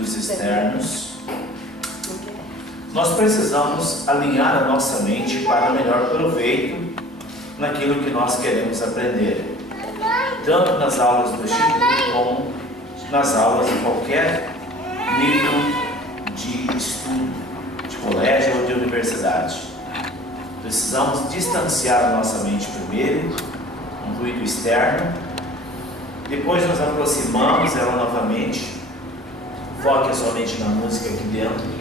fluidos externos, nós precisamos alinhar a nossa mente para melhor proveito naquilo que nós queremos aprender, tanto nas aulas do Instituto como nas aulas de qualquer nível de estudo, de colégio ou de universidade. Precisamos distanciar a nossa mente primeiro, um ruído externo, depois nos aproximamos ela novamente, foque somente na música aqui dentro.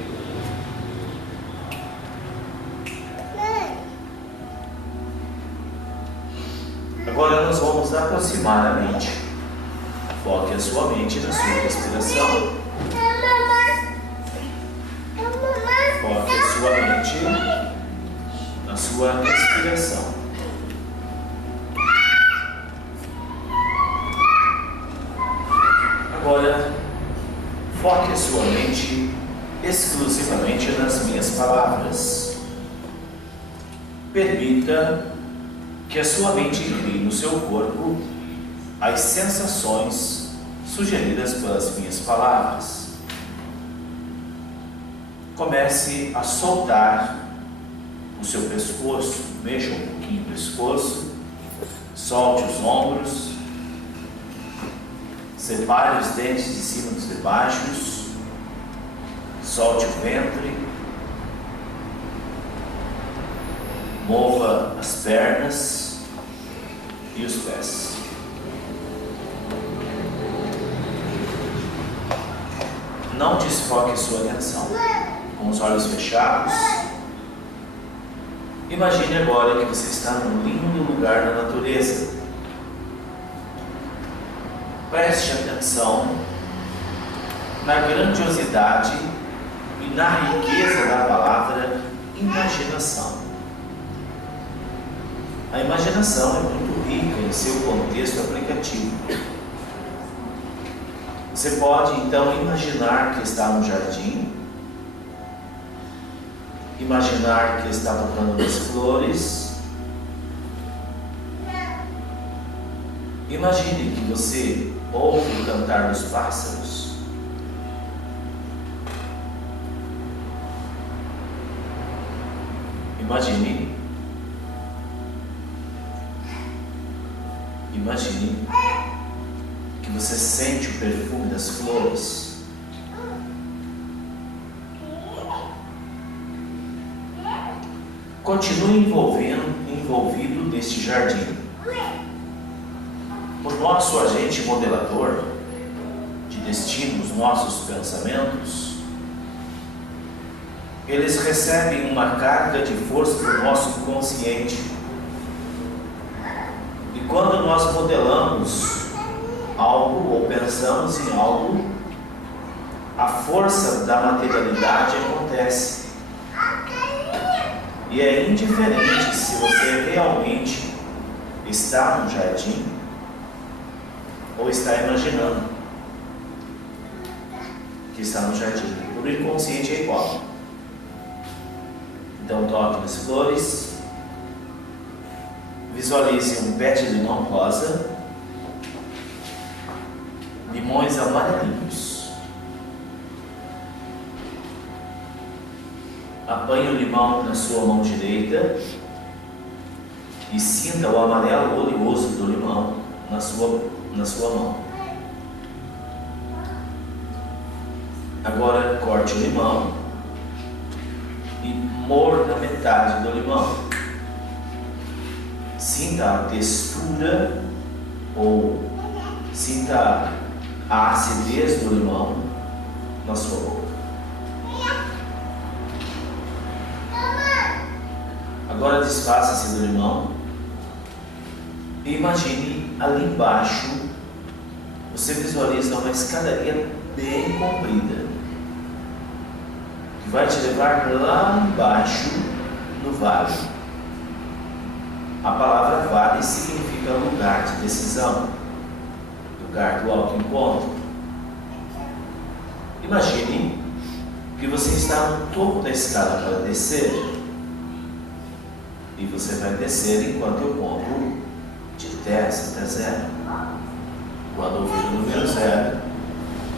Agora nós vamos aproximar a mente. Foque a sua mente na sua respiração. Foque a sua mente na sua respiração. Agora, foque a sua mente exclusivamente nas minhas palavras. Permita que a sua mente crie no seu corpo as sensações sugeridas pelas minhas palavras. Comece a soltar o seu pescoço, mexa um pouquinho o pescoço, solte os ombros, separe os dentes de cima dos de baixo, solte o ventre, mova as pernas e os pés. Não desfoque sua atenção. Com os olhos fechados, imagine agora que você está num lindo lugar na natureza. Preste atenção na grandiosidade e na riqueza da palavra imaginação. A imaginação é muito rica em seu contexto aplicativo. Você pode então imaginar que está no jardim, imaginar que está tocando nas flores, imagine que você ouve o cantar dos pássaros. Imagine que você sente o perfume das flores. Continue envolvido neste jardim. O nosso agente modelador de destinos, nossos pensamentos, eles recebem uma carga de força do nosso consciente. E quando nós modelamos algo ou pensamos em algo, a força da materialidade acontece. E é indiferente se você realmente está no jardim ou está imaginando que está no jardim. O inconsciente é igual. Então toque nas flores, visualize um pé de limão rosa, limões amarelinhos. Apanhe o limão na sua mão direita e sinta o amarelo oleoso do limão na sua mão. Agora corte o limão e morda metade do limão. Sinta a textura ou sinta a acidez do limão na sua boca. Agora desfaça-se do limão e imagine ali embaixo, você visualiza uma escadaria bem comprida que vai te levar lá embaixo no vale. A palavra vale significa lugar de decisão, lugar do autoencontro. Imagine que você está no topo da escada para descer. E você vai descer enquanto eu conto de 10 até 0. Quando ouvir o número 0,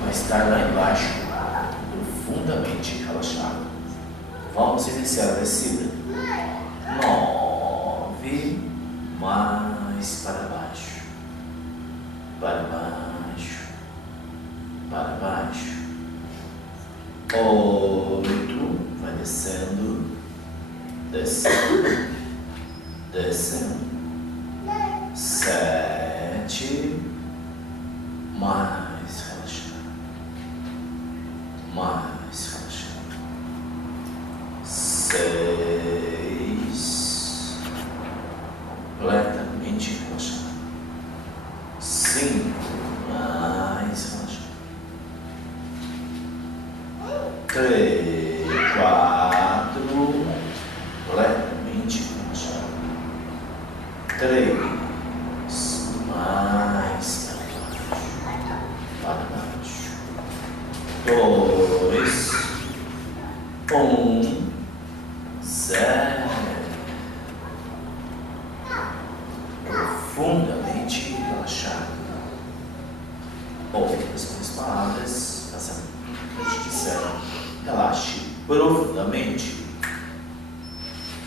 vai estar lá embaixo, profundamente relaxado. Vamos iniciar a descida. 9, mais para baixo, para baixo, para baixo. 8, vai descendo, descendo, descendo. 7, mais relaxado, mais relaxado. 6, completamente relaxado. 5, mais relaxado. 3, 4, completamente relaxado. 3, mais para baixo, 2, 1, 0. Profundamente relaxado. Ouve as minhas palavras, fazendo o que eu te disser. Relaxe profundamente.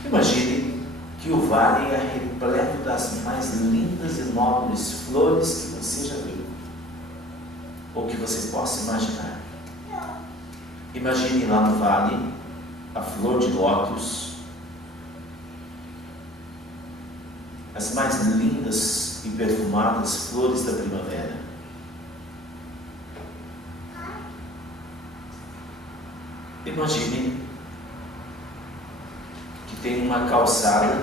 Imagine que o vale é repleto das mais lindas e nobres flores que você já viu, ou que você possa imaginar. Imagine lá no vale a flor de lótus, as mais lindas e perfumadas flores da primavera. Imagine que tem uma calçada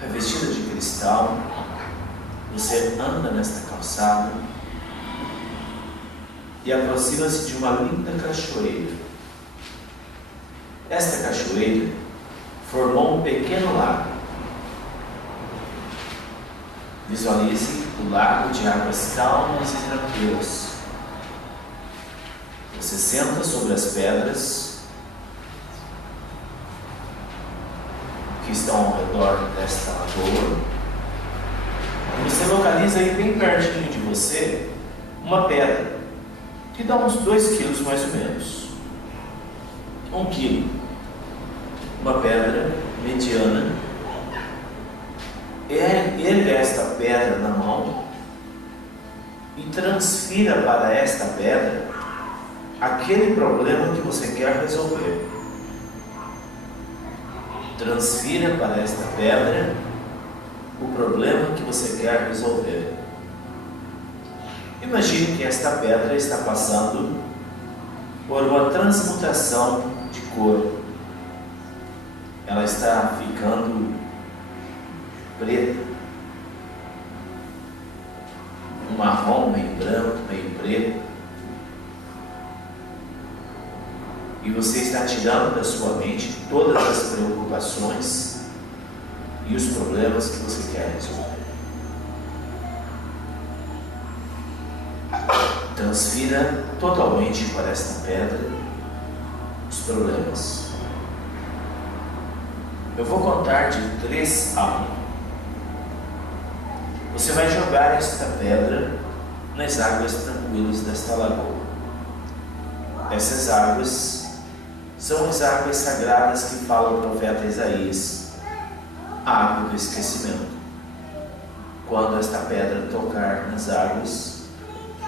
revestida de cristal. Você anda nesta calçada e aproxima-se de uma linda cachoeira. Esta cachoeira formou um pequeno lago. Visualize o lago de águas calmas e tranquilas. Você senta sobre as pedras que estão ao redor desta lagoa e você localiza aí bem pertinho de você uma pedra que dá uns 2 quilos mais ou menos. 1 quilo. Uma pedra mediana. Erga esta pedra na mão e transfira para esta pedra aquele problema que você quer resolver. Transfira para esta pedra o problema que você quer resolver. Imagine que esta pedra está passando por uma transmutação de cor. Ela está ficando preta, um marrom meio branco, meio preto. E você está tirando da sua mente todas as preocupações e os problemas que você quer resolver. Transfira totalmente para esta pedra os problemas. Eu vou contar de 3 a 1. Você vai jogar esta pedra nas águas tranquilas desta lagoa. Essas águas são as águas sagradas que fala o profeta Isaías, a água do esquecimento. Quando esta pedra tocar nas águas,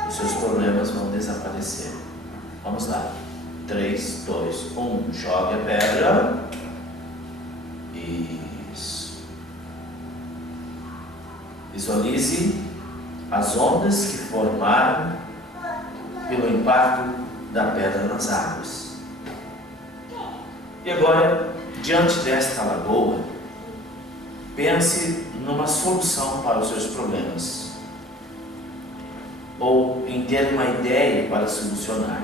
os seus problemas vão desaparecer. Vamos lá. 3, 2, 1. Jogue a pedra. Isso. Visualize as ondas que formaram pelo impacto da pedra nas águas. E agora, diante desta lagoa, pense numa solução para os seus problemas, ou em ter uma ideia para solucionar.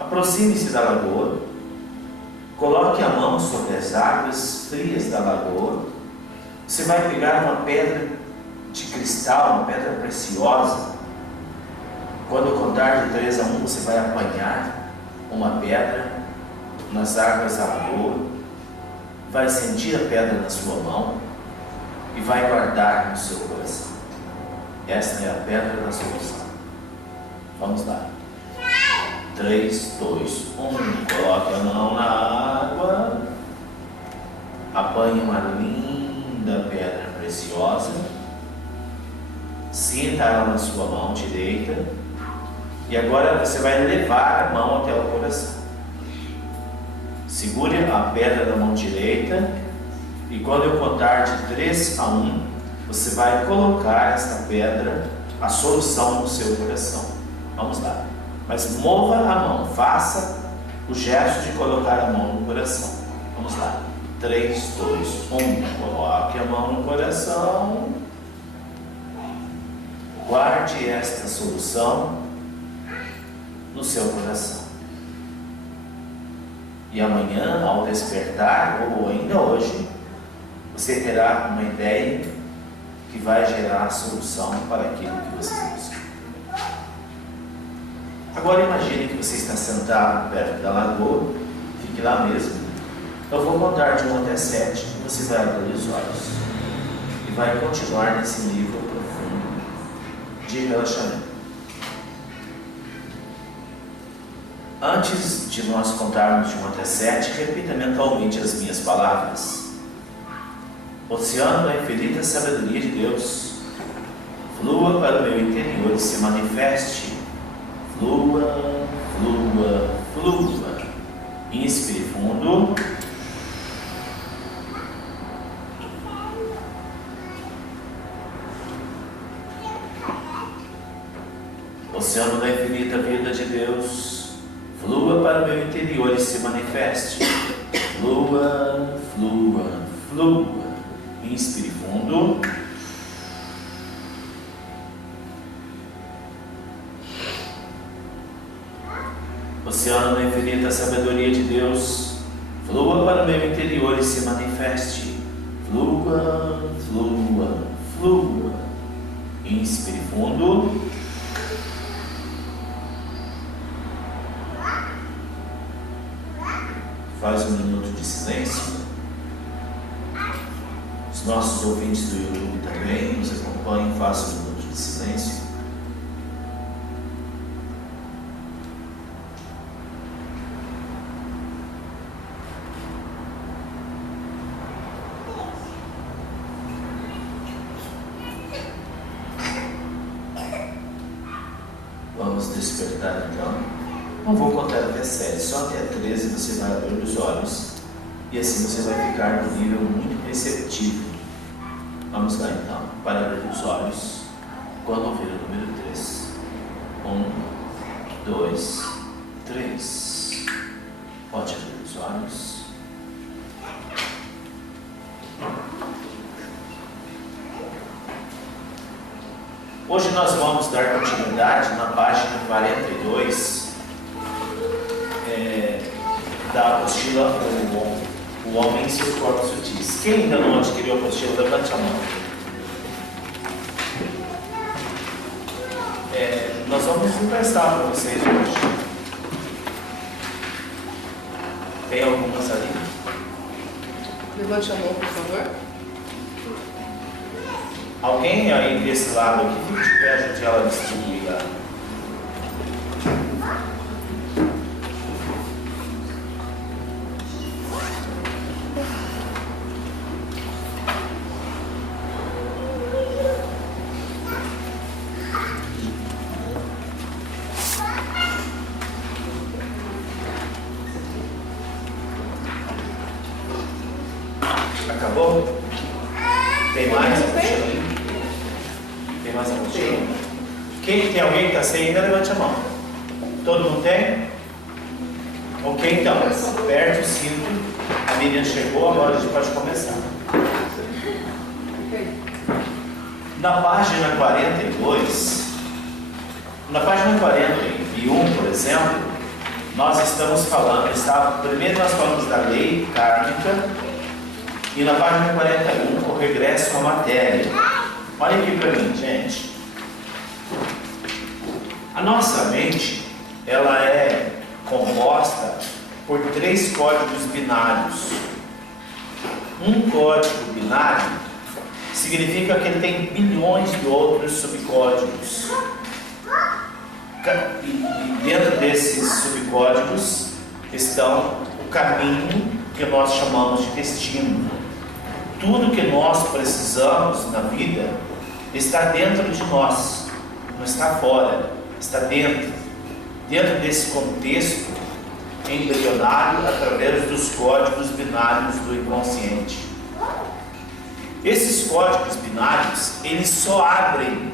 Aproxime-se da lagoa, coloque a mão sobre as águas frias da lagoa. Você vai pegar uma pedra de cristal, uma pedra preciosa. Quando eu contar de 3 a 1, você vai apanhar uma pedra nas águas da lagoa, vai sentir a pedra na sua mão e vai guardar no seu coração. Esta é a pedra da solução. Vamos lá. 3, 2, 1. Coloque a mão na água. Apanhe uma linda pedra preciosa. Sinta ela na sua mão direita. E agora você vai levar a mão até o coração. Segure a pedra na mão direita. E quando eu contar de 3 a 1, você vai colocar esta pedra, a solução, no seu coração. Vamos lá. Mas mova a mão. Faça o gesto de colocar a mão no coração. Vamos lá. 3, 2, 1. Coloque a mão no coração. Guarde esta solução no seu coração. E amanhã, ao despertar, ou ainda hoje, você terá uma ideia que vai gerar a solução para aquilo que você busca. Agora imagine que você está sentado perto da lagoa, fique lá mesmo. Eu vou contar de 1 até 7 e você vai abrir os olhos e vai continuar nesse nível profundo de relaxamento. Antes de nós contarmos de 1 até 7, repita mentalmente as minhas palavras. Oceano da infinita sabedoria de Deus, flua para o meu interior e se manifeste. Flua, flua, flua. Inspire fundo. Oceano da infinita vida de Deus, flua para o meu interior e se manifeste. Flua, flua, flua. Inspire fundo. Oceano da infinita sabedoria de Deus, flua para o meu interior e se manifeste. Flua, flua, flua. Inspire fundo. Faz um minuto de silêncio. Os nossos ouvintes do YouTube também nos acompanhem. Faça um minuto de silêncio. Vamos despertar então. Não vou contar até 7, só até 13 você vai abrir os olhos e assim você vai ficar num nível muito receptivo. Vamos lá então, para abrir os olhos, quando ouvir o número 3. 1, 2, 3. Pode abrir os olhos. Hoje nós vamos dar continuidade na página 42 da apostila O Homem e seus Corpos Sutis. Quem ainda não adquiriu a apostila, levante a mão. Nós vamos emprestar para vocês hoje. Tem algumas ali? Levante a mão, por favor. Alguém aí desse lado aqui, fique de pé, ajude ela a distribuir lá. Acabou? Tem mais apostila? Tem mais apostila? Quem tem alguém que está sem ainda, levante a mão. Todo mundo tem? Ok, então, aperte o cinto. A Miriam chegou, agora a gente pode começar. Na página 42, na página 41, por exemplo, nós estamos falando, primeiro nós falamos da lei kármica, e na página 41, o regresso à matéria. Olha aqui para mim, gente. A nossa mente, ela é composta por 3 códigos binários. Um código binário significa que ele tem bilhões de outros subcódigos. E dentro desses subcódigos estão o caminho que nós chamamos de destino. Tudo que nós precisamos na vida está dentro de nós, não está fora, está dentro desse contexto embrionário através dos códigos binários do inconsciente. Esses códigos binários, eles só abrem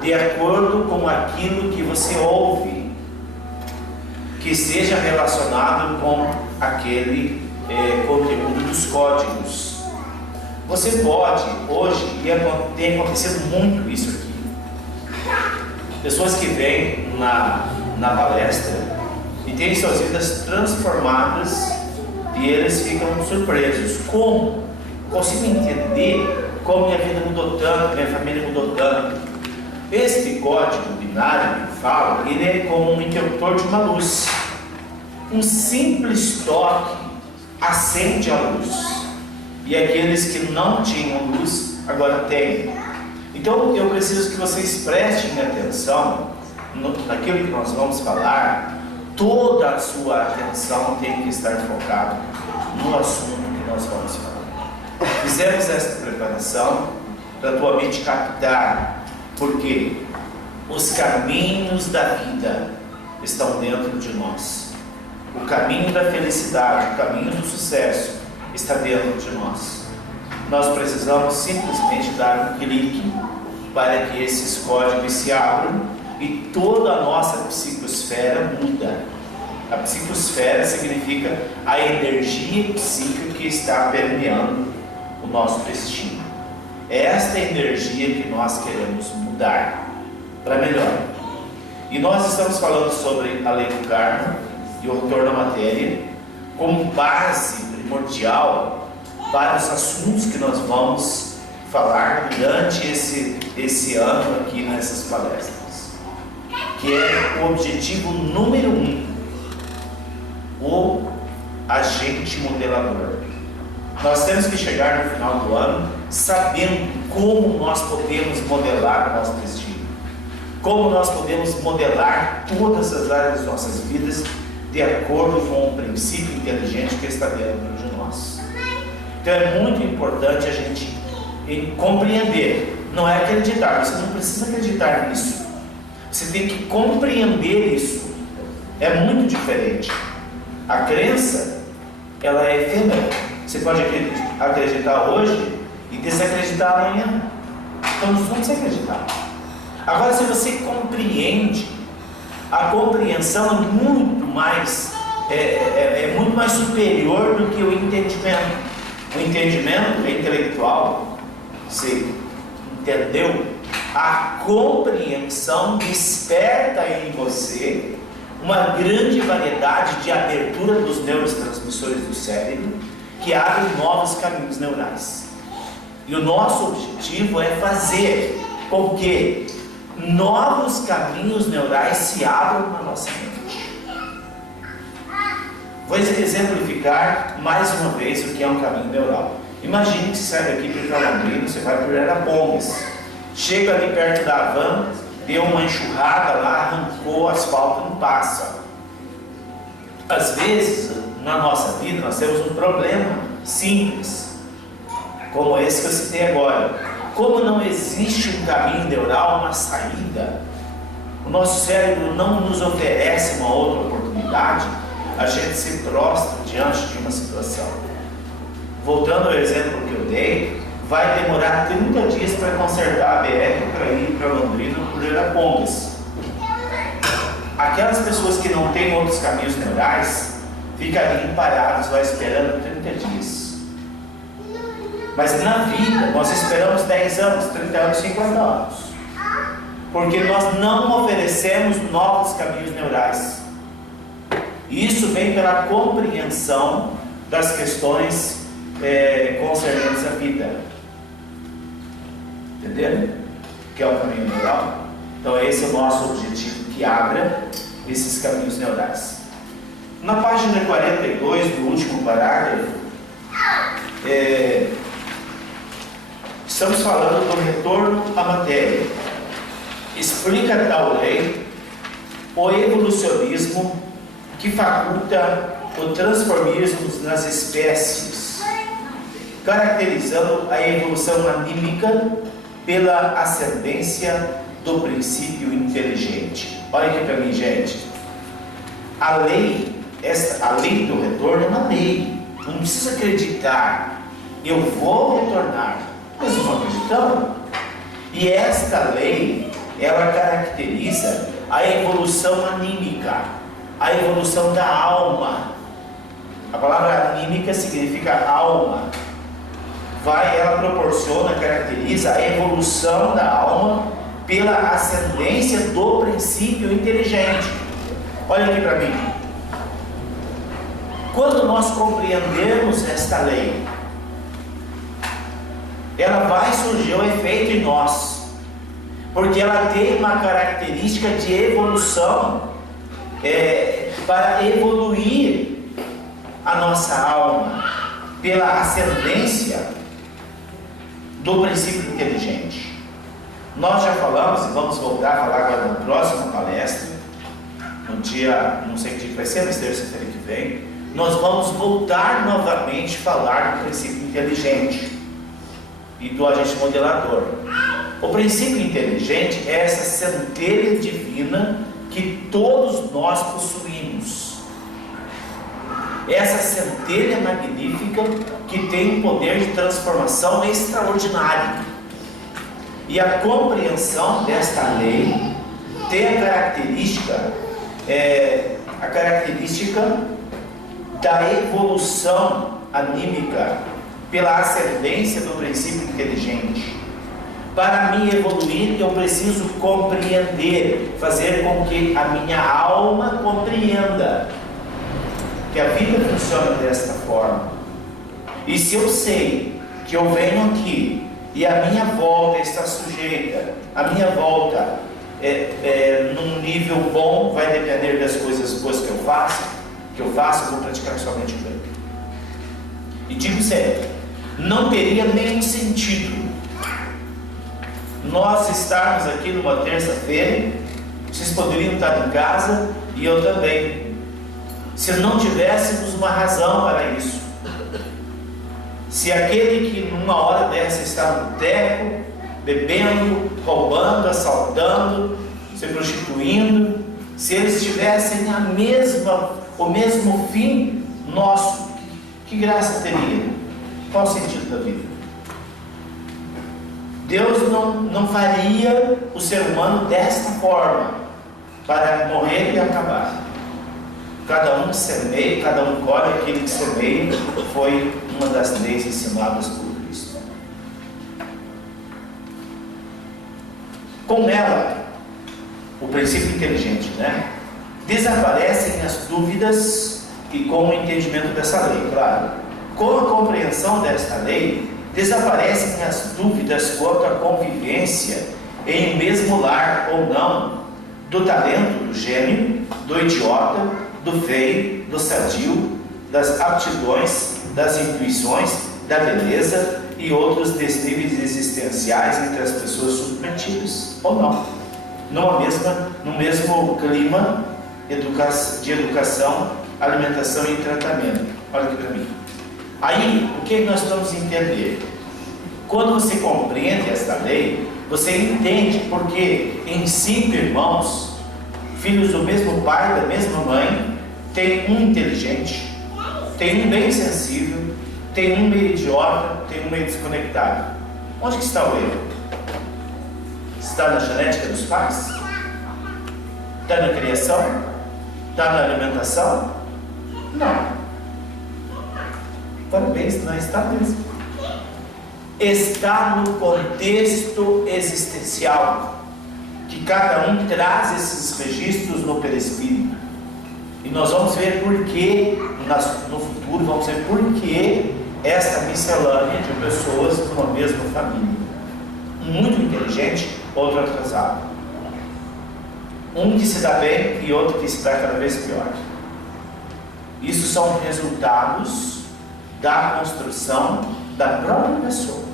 de acordo com aquilo que você ouve, que seja relacionado com aquele conteúdo dos códigos. Você pode, hoje, e tem acontecido muito isso aqui, pessoas que vêm na palestra e têm suas vidas transformadas e eles ficam surpresos. Como? Consigo entender como minha vida mudou tanto, minha família mudou tanto. Este código binário que fala, ele é como um interruptor de uma luz. Um simples toque acende a luz. E aqueles que não tinham luz, agora têm. Então eu preciso que vocês prestem atenção naquilo que nós vamos falar. Toda a sua atenção tem que estar focada no assunto que nós vamos falar. Fizemos esta preparação para a tua mente captar, porque os caminhos da vida estão dentro de nós. O caminho da felicidade, o caminho do sucesso está dentro de nós. Nós precisamos simplesmente dar um clique para que esses códigos se abram e toda a nossa psicosfera muda. A psicosfera significa a energia psíquica que está permeando o nosso destino. É esta energia que nós queremos mudar para melhor. E nós estamos falando sobre a lei do karma e o retorno à matéria como base primordial para os assuntos que nós vamos falar durante esse ano aqui nessas palestras, que é o objetivo número 1, o agente modelador. Nós temos que chegar no final do ano sabendo como nós podemos modelar o nosso destino, como nós podemos modelar todas as áreas das nossas vidas de acordo com o princípio inteligente que está dentro de nós. Então é muito importante a gente compreender, não é acreditar. Você não precisa acreditar nisso, você tem que compreender isso. É muito diferente. A crença, ela é efêmera. Você pode acreditar hoje e desacreditar amanhã. Então não precisa acreditar. Agora, se você compreende, a compreensão é muito mais muito mais superior do que o entendimento. O entendimento é intelectual. Você entendeu? A compreensão desperta em você uma grande variedade de abertura dos neurotransmissores do cérebro que abrem novos caminhos neurais. E o nosso objetivo é fazer com que novos caminhos neurais se abram na nossa mente. Vou exemplificar mais uma vez o que é um caminho neural. Imagine que você sai daqui para Londrina, você vai por Arapongas, chega ali perto da van, deu uma enxurrada lá, arrancou o asfalto, não passa. Às vezes, na nossa vida, nós temos um problema simples, como esse que eu citei agora. Como não existe um caminho neural, uma saída, o nosso cérebro não nos oferece uma outra oportunidade, a gente se prostra diante de uma situação. Voltando ao exemplo que eu dei, vai demorar 30 dias para consertar a BR para ir para Londrina por Arapongas. Aquelas pessoas que não têm outros caminhos neurais ficariam parados lá esperando 30 dias. Mas na vida nós esperamos 10 anos, 30 anos, 50 anos, porque nós não oferecemos novos caminhos neurais. Isso vem pela compreensão das questões concernentes à vida. Entenderam? Que é o caminho neural? Então esse é o nosso objetivo, que abra esses caminhos neurais. Na página 42 do último parágrafo, estamos falando do retorno à matéria. Explica a tal lei o evolucionismo, que faculta o transformismo nas espécies, caracterizando a evolução anímica pela ascendência do princípio inteligente. Olha aqui para mim, gente. A lei do retorno é uma lei. Não precisa acreditar. Eu vou retornar. Mas não estão acreditando? E esta lei, ela caracteriza a evolução anímica, a evolução da alma. A palavra anímica significa alma. Ela proporciona, caracteriza a evolução da alma pela ascendência do princípio inteligente. Olha aqui para mim. Quando nós compreendemos esta lei, ela vai surgir o efeito em nós, porque ela tem uma característica de evolução, para evoluir a nossa alma pela ascendência do princípio inteligente. Nós já falamos e vamos voltar a falar agora na próxima palestra, no dia, não sei que dia vai ser, mas terça-feira que vem, nós vamos voltar novamente a falar do princípio inteligente e do agente modelador. O princípio inteligente é essa centelha divina que todos nós possuímos. Essa centelha magnífica que tem um poder de transformação extraordinário. E a compreensão desta lei tem a característica da evolução anímica pela ascendência do princípio inteligente. Para me evoluir, eu preciso compreender, fazer com que a minha alma compreenda que a vida funciona desta forma. E se eu sei que eu venho aqui e a minha volta está sujeita, a minha volta num nível bom, vai depender das coisas boas que eu faço, eu vou praticar somente o bem. E digo sério, não teria nenhum sentido nós estarmos aqui numa terça-feira, vocês poderiam estar em casa e eu também, se não tivéssemos uma razão para isso. Se aquele que numa hora dessa está no boteco, bebendo, roubando, assaltando, se prostituindo, se eles tivessem o mesmo fim nosso, que graça teria? Qual o sentido da vida? Deus não faria o ser humano desta forma, para morrer e acabar. Cada um semeia, cada um colhe aquilo que semeia, foi uma das leis ensinadas por Cristo. Com ela, o princípio inteligente, desaparecem as dúvidas e com o entendimento dessa lei, claro. Com a compreensão desta lei, desaparecem as dúvidas quanto à convivência em um mesmo lar ou não, do talento do gênio, do idiota, do feio, do sadio, das aptidões, das intuições, da beleza e outros desníveis existenciais entre as pessoas submetidas, ou não, no mesmo clima de educação, alimentação e tratamento. Olha aqui para mim. Aí, o que nós vamos entender? Quando você compreende esta lei, você entende porque em 5 irmãos, filhos do mesmo pai, da mesma mãe, tem um inteligente, tem um bem sensível, tem um meio idiota, tem um meio desconectado. Onde que está o erro? Está na genética dos pais? Está na criação? Está na alimentação? Não. Parabéns, não está mesmo. Está no contexto existencial, que cada um traz esses registros no perispírito. E nós vamos ver por que, no futuro, vamos ver por que esta miscelânea de pessoas de uma mesma família. Um muito inteligente, outro atrasado. Um que se dá bem e outro que se dá cada vez pior. Isso são resultados da construção da própria pessoa.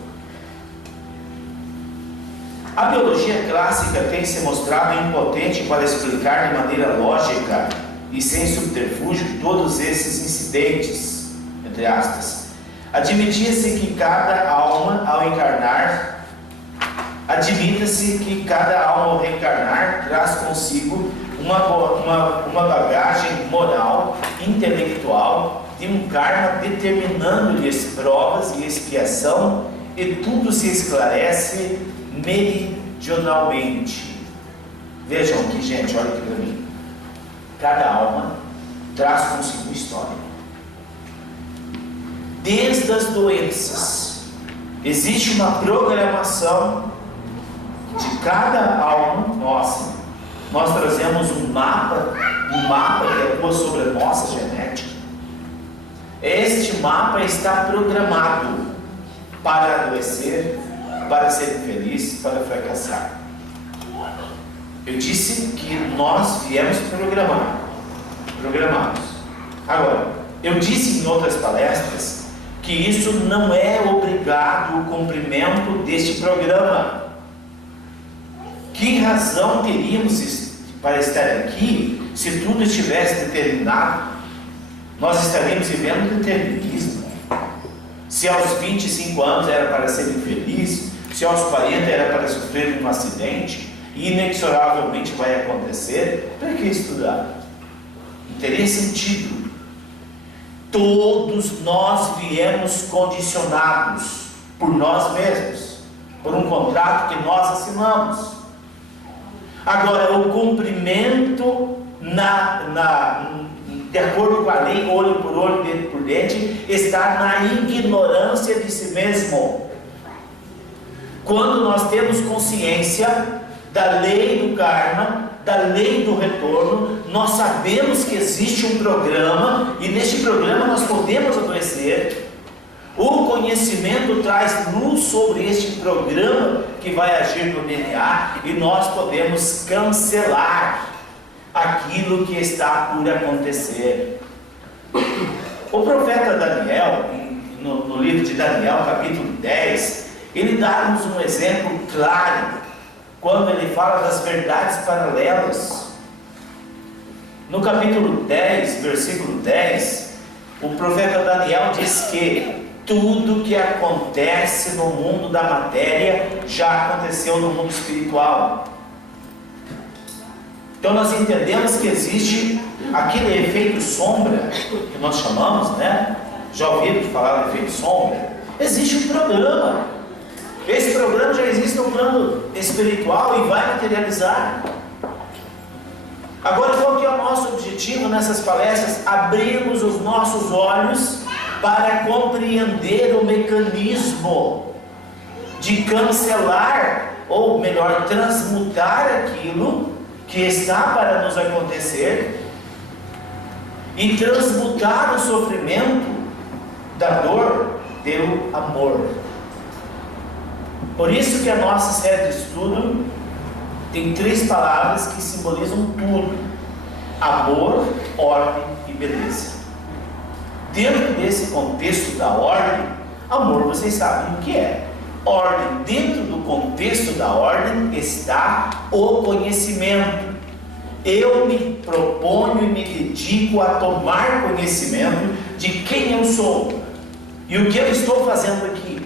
A biologia clássica tem se mostrado impotente para explicar de maneira lógica e sem subterfúgio todos esses incidentes, entre aspas. Admita-se que cada alma ao reencarnar traz consigo uma bagagem moral, intelectual, de um karma determinando-lhes provas e expiação, e tudo se esclarece meridionalmente. Vejam aqui, gente, olha aqui para mim. Cada alma traz consigo história. Desde as doenças, existe uma programação de cada alma nossa. Nós trazemos um mapa que atua sobre a nossa genética. Este mapa está programado para adoecer, para ser infeliz, para fracassar. Eu disse que nós viemos programados. Agora, eu disse em outras palestras que isso não é obrigado o cumprimento deste programa. Que razão teríamos para estar aqui se tudo estivesse determinado? Nós estaríamos vivendo determinismo. Se aos 25 anos era para ser infeliz, se aos 40 era para sofrer um acidente, e inexoravelmente vai acontecer, para que estudar? Não teria sentido. Todos nós viemos condicionados por nós mesmos, por um contrato que nós assinamos. Agora, o cumprimento de acordo com a lei, olho por olho, dente por dente, está na ignorância de si mesmo. Quando nós temos consciência da lei do karma, da lei do retorno, nós sabemos que existe um programa, e neste programa nós podemos adoecer. O conhecimento traz luz sobre este programa que vai agir no DNA, e nós podemos cancelar aquilo que está por acontecer. O profeta Daniel, no livro de Daniel, capítulo 10, ele dá-nos um exemplo claro, quando ele fala das verdades paralelas. No capítulo 10, versículo 10, o profeta Daniel diz que tudo que acontece no mundo da matéria já aconteceu no mundo espiritual. Então nós entendemos que existe aquele efeito sombra, que nós chamamos, né? Já ouviram falar do efeito sombra? Existe um programa. Esse programa já existe no plano espiritual e vai materializar. Agora, qual que é o nosso objetivo nessas palestras? Abrirmos os nossos olhos para compreender o mecanismo de cancelar, ou melhor, transmutar aquilo que está para nos acontecer e transmutar o sofrimento da dor pelo amor. Por isso que a nossa série de estudo tem 3 palavras que simbolizam tudo: amor, ordem e beleza. Dentro desse contexto da ordem, amor vocês sabem o que é. Ordem, dentro do contexto da ordem está o conhecimento. Eu me proponho e me dedico a tomar conhecimento de quem eu sou e o que eu estou fazendo aqui.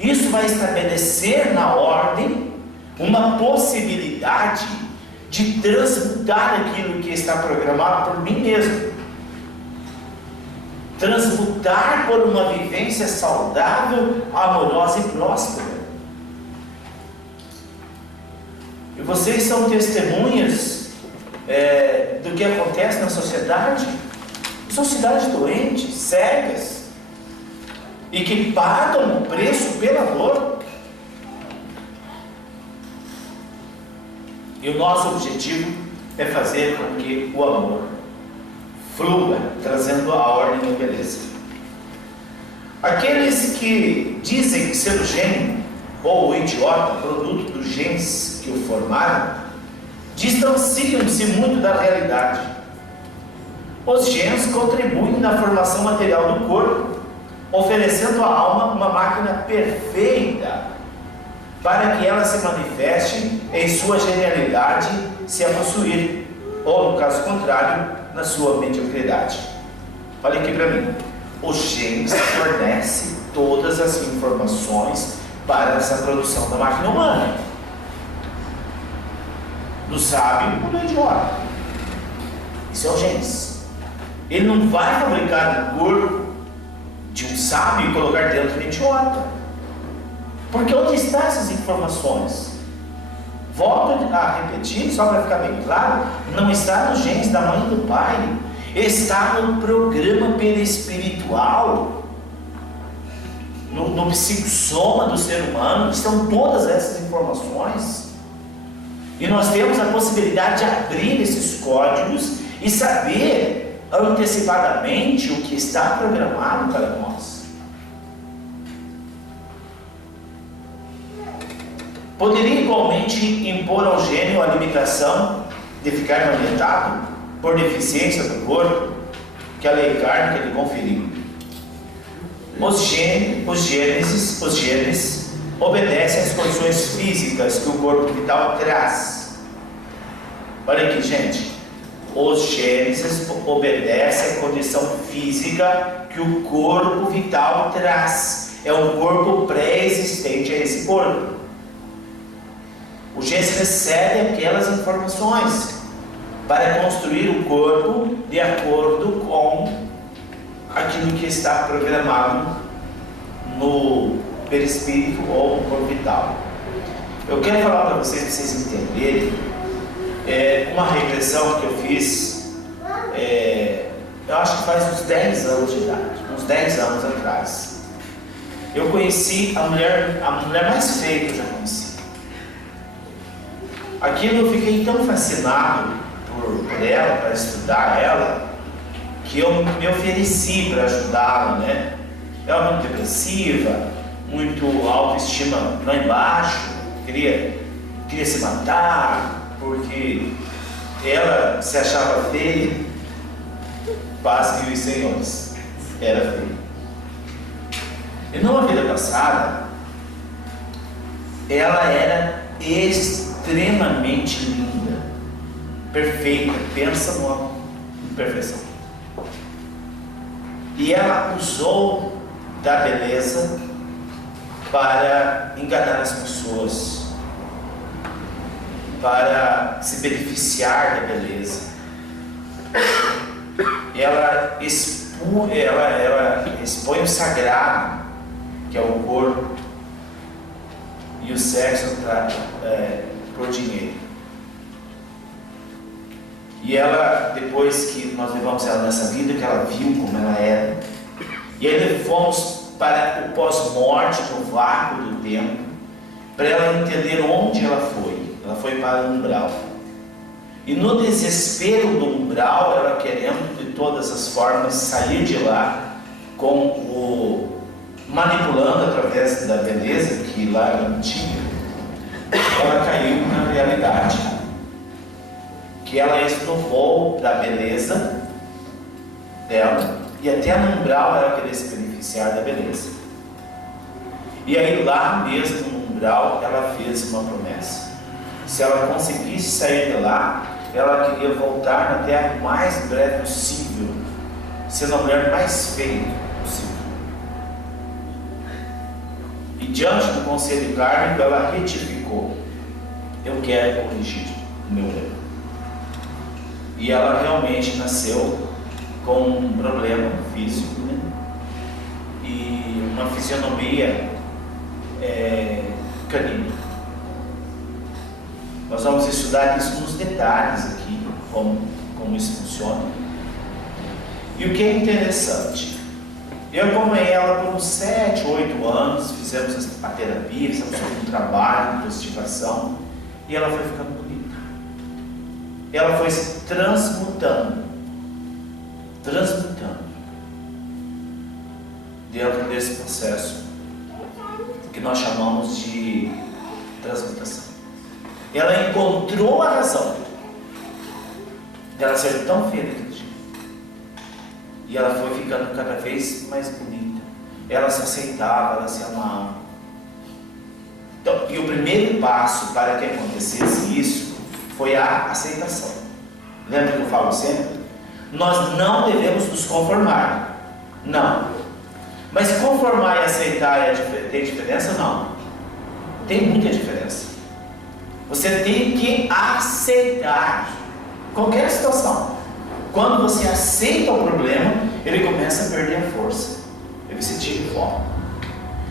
Isso vai estabelecer na ordem uma possibilidade de transmutar aquilo que está programado por mim mesmo. Transmutar por uma vivência saudável, amorosa e próspera. E vocês são testemunhas do que acontece na sociedade. Sociedades doentes, cegas, e que pagam o preço pela dor. E o nosso objetivo é fazer com que o amor flua, trazendo a ordem e a beleza. Aqueles que dizem ser o gênio ou o idiota, produto dos genes que o formaram, distanciam-se muito da realidade. Os genes contribuem na formação material do corpo, oferecendo à alma uma máquina perfeita para que ela se manifeste em sua genialidade se a possuir, ou no caso contrário, na sua mediocridade. Olha aqui para mim. O genes fornece todas as informações para essa produção da máquina humana. Do sábio ou do idiota. Isso é o genes. Ele não vai fabricar o corpo de um sábio e colocar dentro de um idiota. Porque onde estão essas informações? Volto a repetir, só para ficar bem claro, não está nos genes da mãe e do pai, está no programa perispiritual, no psicossoma do ser humano, estão todas essas informações. E nós temos a possibilidade de abrir esses códigos e saber antecipadamente o que está programado para nós. Poderia igualmente impor ao gênio a limitação de ficar alimentado por deficiência do corpo que a lei kármica lhe conferiu. Os genes obedecem às condições físicas que o corpo vital traz. Olha aqui, gente. Os genes obedecem à condição física que o corpo vital traz. É um corpo pré-existente a esse corpo. O genes recebe aquelas informações para construir o corpo de acordo com aquilo que está programado no perispírito ou no corpo vital. Eu quero falar para vocês entenderem uma regressão que eu fiz, eu acho que faz uns 10 anos de idade, uns 10 anos atrás. Eu conheci a mulher mais feia que eu já conheci. Aquilo eu fiquei tão fascinado por ela, para estudar ela, que eu me ofereci para ajudá-la, né? Ela muito depressiva, muito autoestima lá embaixo, queria se matar, porque ela se achava feia. Paz e os senhores, era feia. E numa vida passada, ela era extremamente linda, perfeita, pensa numa perfeição. E ela usou da beleza para enganar as pessoas, para se beneficiar da beleza. Ela expõe o sagrado, que é o corpo, e o sexo por dinheiro. E ela, depois que nós levamos ela nessa vida, que ela viu como ela era, e aí fomos para o pós-morte, no vácuo do tempo, para ela entender onde ela foi. Ela foi para o umbral. E no desespero do umbral, ela querendo de todas as formas sair de lá, manipulando através da beleza que lá não tinha, ela caiu na realidade, que ela esnovou da beleza dela, e até no umbral ela queria se beneficiar da beleza. E aí lá mesmo no umbral ela fez uma promessa: se ela conseguisse sair de lá, ela queria voltar na terra o mais breve possível, sendo a mulher mais feia possível. E diante do conselho kármico ela retificou: eu quero corrigir o meu erro. E ela realmente nasceu com um problema físico, né? E uma fisionomia canina. Nós vamos estudar isso nos detalhes aqui, como isso funciona. E o que é interessante, eu acompanhei ela por uns 7, 8 anos, fizemos a terapia, fizemos um trabalho de positivação, e ela foi ficando bonita. Ela foi se transmutando dentro desse processo que nós chamamos de transmutação. Ela encontrou a razão dela ser tão feia naquele dia, e ela foi ficando cada vez mais bonita. Ela se aceitava, ela se amava. Então, e o primeiro passo para que acontecesse isso foi a aceitação. Lembra que eu falo sempre? Nós não devemos nos conformar. Não. Mas conformar e aceitar tem diferença? Não. Tem muita diferença. Você tem que aceitar qualquer situação. Quando você aceita o problema, ele começa a perder a força. Ele se tira o foco.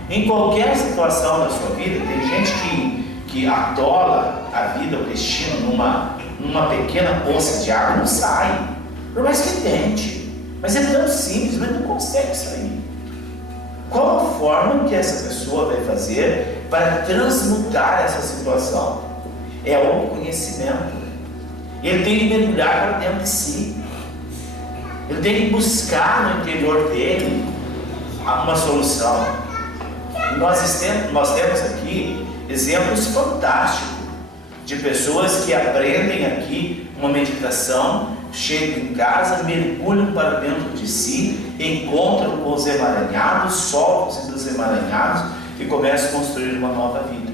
Em qualquer situação da sua vida, tem gente que atola a vida, o destino, numa pequena poça de água, não sai. Por mais que tente. Mas é tão simples, mas não consegue sair. Qual a forma que essa pessoa vai fazer para transmutar essa situação? É o conhecimento. Ele tem que mergulhar para dentro de si. Ele tem que buscar no interior dele uma solução. Nós temos aqui exemplos fantásticos de pessoas que aprendem aqui uma meditação, chegam em casa, mergulham para dentro de si, encontram com os emaranhados, soltam-se dos emaranhados e começam a construir uma nova vida.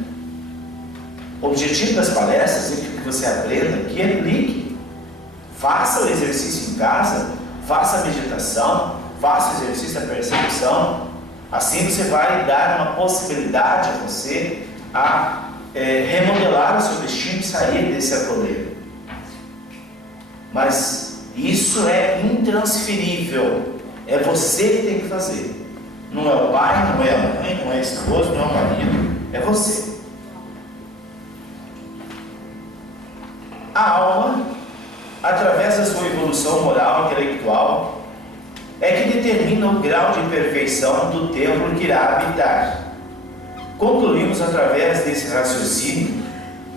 O objetivo das palestras é que você aprenda, que aplique. Faça o exercício em casa, faça a meditação, faça o exercício da percepção. Assim você vai dar uma possibilidade a você a remodelar o seu destino e sair desse atoleiro. Mas isso é intransferível. É você que tem que fazer. Não é o pai, não é a mãe, não é a esposa, não é o marido. É você. A alma, através da sua evolução moral e intelectual, é que determina o grau de perfeição do templo que irá habitar. Concluímos através desse raciocínio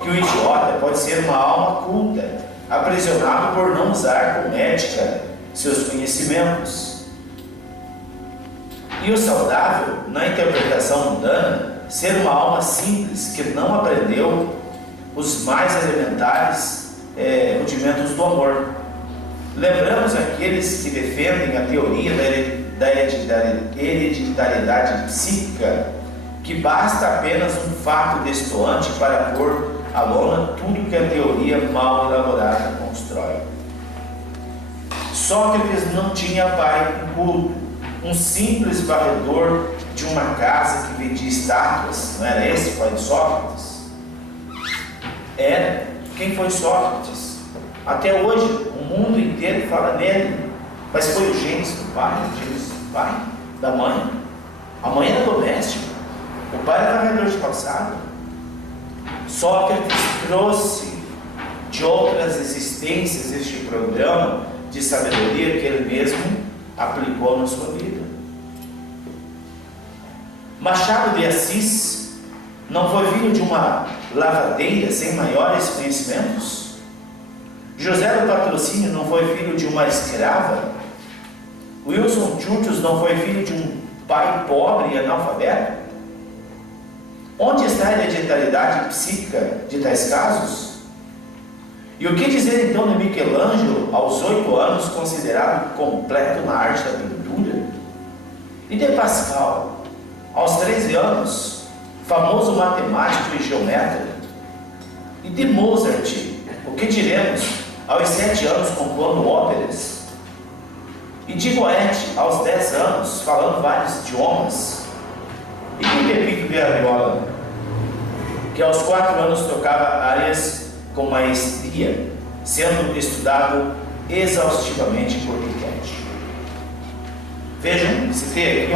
que o idiota pode ser uma alma culta, aprisionado por não usar com ética seus conhecimentos. E o saudável, na interpretação mundana, ser uma alma simples que não aprendeu os mais elementares rudimentos do amor. Lembramos aqueles que defendem a teoria da hereditariedade psíquica, que basta apenas um fato destoante para pôr à lona tudo que a teoria mal elaborada constrói. Sócrates não tinha pai culto, um simples varredor de uma casa que vendia estátuas. Não era esse o pai de Sócrates? Era. Quem foi Sócrates? Até hoje, o mundo inteiro fala nele. Mas foi o Gênesis do pai, da mãe. A mãe era doméstica. O pai era varredor de calçada. Sócrates trouxe de outras existências este programa de sabedoria que ele mesmo aplicou na sua vida. Machado de Assis não foi filho de uma lavadeira sem maiores conhecimentos? José do Patrocínio não foi filho de uma escrava? Wilson Churchill não foi filho de um pai pobre e analfabeto? Onde está a hereditariedade psíquica de tais casos? E o que dizer então de Michelangelo, aos 8 anos, considerado completo na arte da pintura? E de Pascal, aos 13 anos, famoso matemático e geometra? E de Mozart, o que diremos, aos 7 anos, compondo óperas? E de Goethe, aos 10 anos, falando vários idiomas? E de Pepito de Arriola, que aos 4 anos tocava áreas com maestria, sendo estudado exaustivamente por Piquet. Vejam, se tem aqui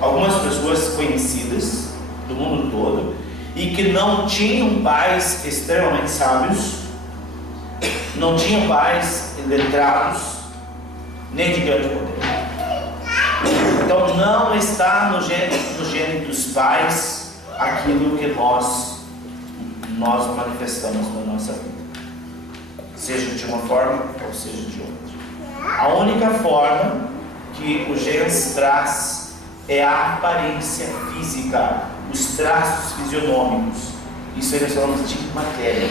algumas pessoas conhecidas do mundo todo e que não tinham pais extremamente sábios, não tinham pais letrados, nem de grande poder. Então não está no gênero dos pais aquilo que nós manifestamos na nossa vida, seja de uma forma ou seja de outra. A única forma que o genes traz é a aparência física, os traços fisionômicos. Isso aí nós chamamos de matéria.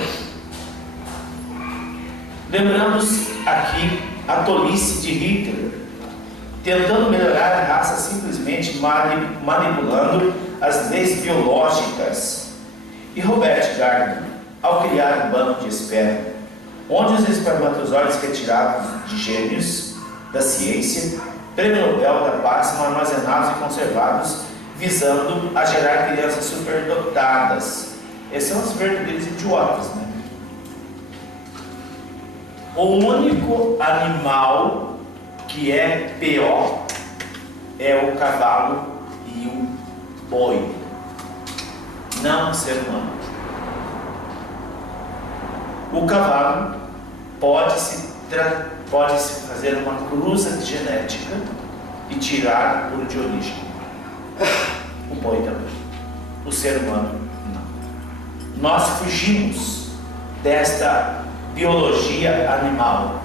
Lembramos aqui a tolice de Hitler, tentando melhorar a raça simplesmente manipulando as leis biológicas E Robert Gardner, ao criar um banco de esperma, onde os espermatozoides retirados de gênios da ciência, prêmio Nobel da Paz, são armazenados e conservados, visando a gerar crianças superdotadas. Esses são os verdadeiros idiotas, né? O único animal que é pior é o cavalo e o boi, não o ser humano. O cavalo pode-se fazer uma cruza genética e tirar por de origem. O boi também. O ser humano, não. Nós fugimos desta biologia animal.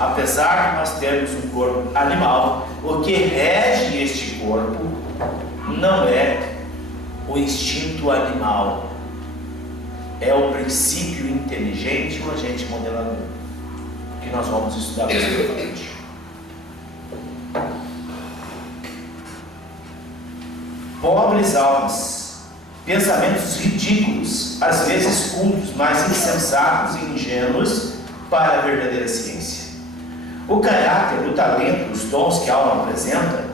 Apesar de nós termos um corpo animal, o que rege este corpo não é o instinto animal, é o princípio inteligente, o agente modelador, que nós vamos estudar mais pra frente. Pobres almas, pensamentos ridículos, às vezes cultos, mas insensatos e ingênuos para a verdadeira ciência. O caráter, o talento, os dons que a alma apresenta,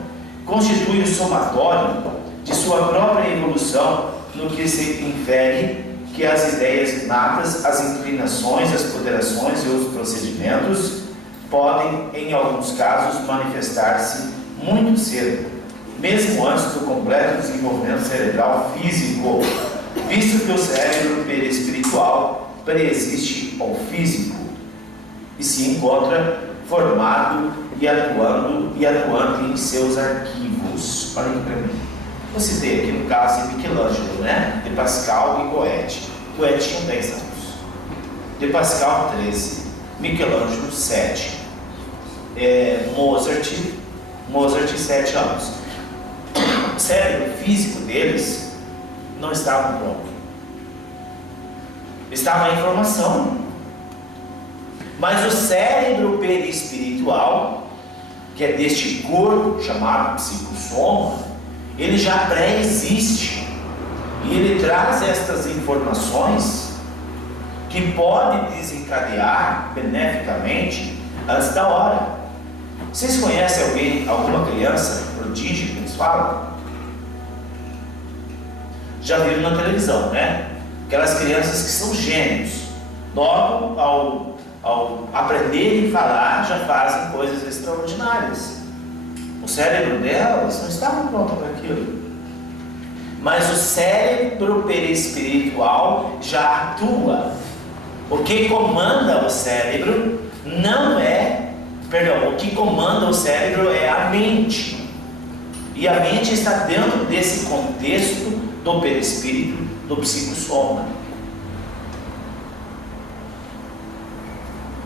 constitui o somatório de sua própria evolução, no que se infere que as ideias inatas, as inclinações, as ponderações e os procedimentos podem, em alguns casos, manifestar-se muito cedo, mesmo antes do completo desenvolvimento cerebral físico, visto que o cérebro perispiritual preexiste ao físico e se encontra formado e atuando em seus arquivos. Olha aqui para mim. Eu citei aqui no caso de Michelangelo, né? De Pascal e Goethe. Goethe tinha 10 anos. De Pascal, 13. Michelangelo, 7. Mozart, 7 anos. O cérebro físico deles não estava pronto. Estava em formação. Mas o cérebro perispiritual, que é deste corpo chamado psicossoma, ele já pré-existe. E ele traz estas informações que podem desencadear beneficamente antes da hora. Vocês conhecem alguma criança prodígio que eles falam? Já viram na televisão, né? Aquelas crianças que são gênios. Logo, ao aprenderem a falar, já fazem coisas extraordinárias. O cérebro delas não estava pronto para aquilo. Mas o cérebro perispiritual já atua. O que comanda o cérebro o que comanda o cérebro é a mente. E a mente está dentro desse contexto do perispírito, do psicossoma.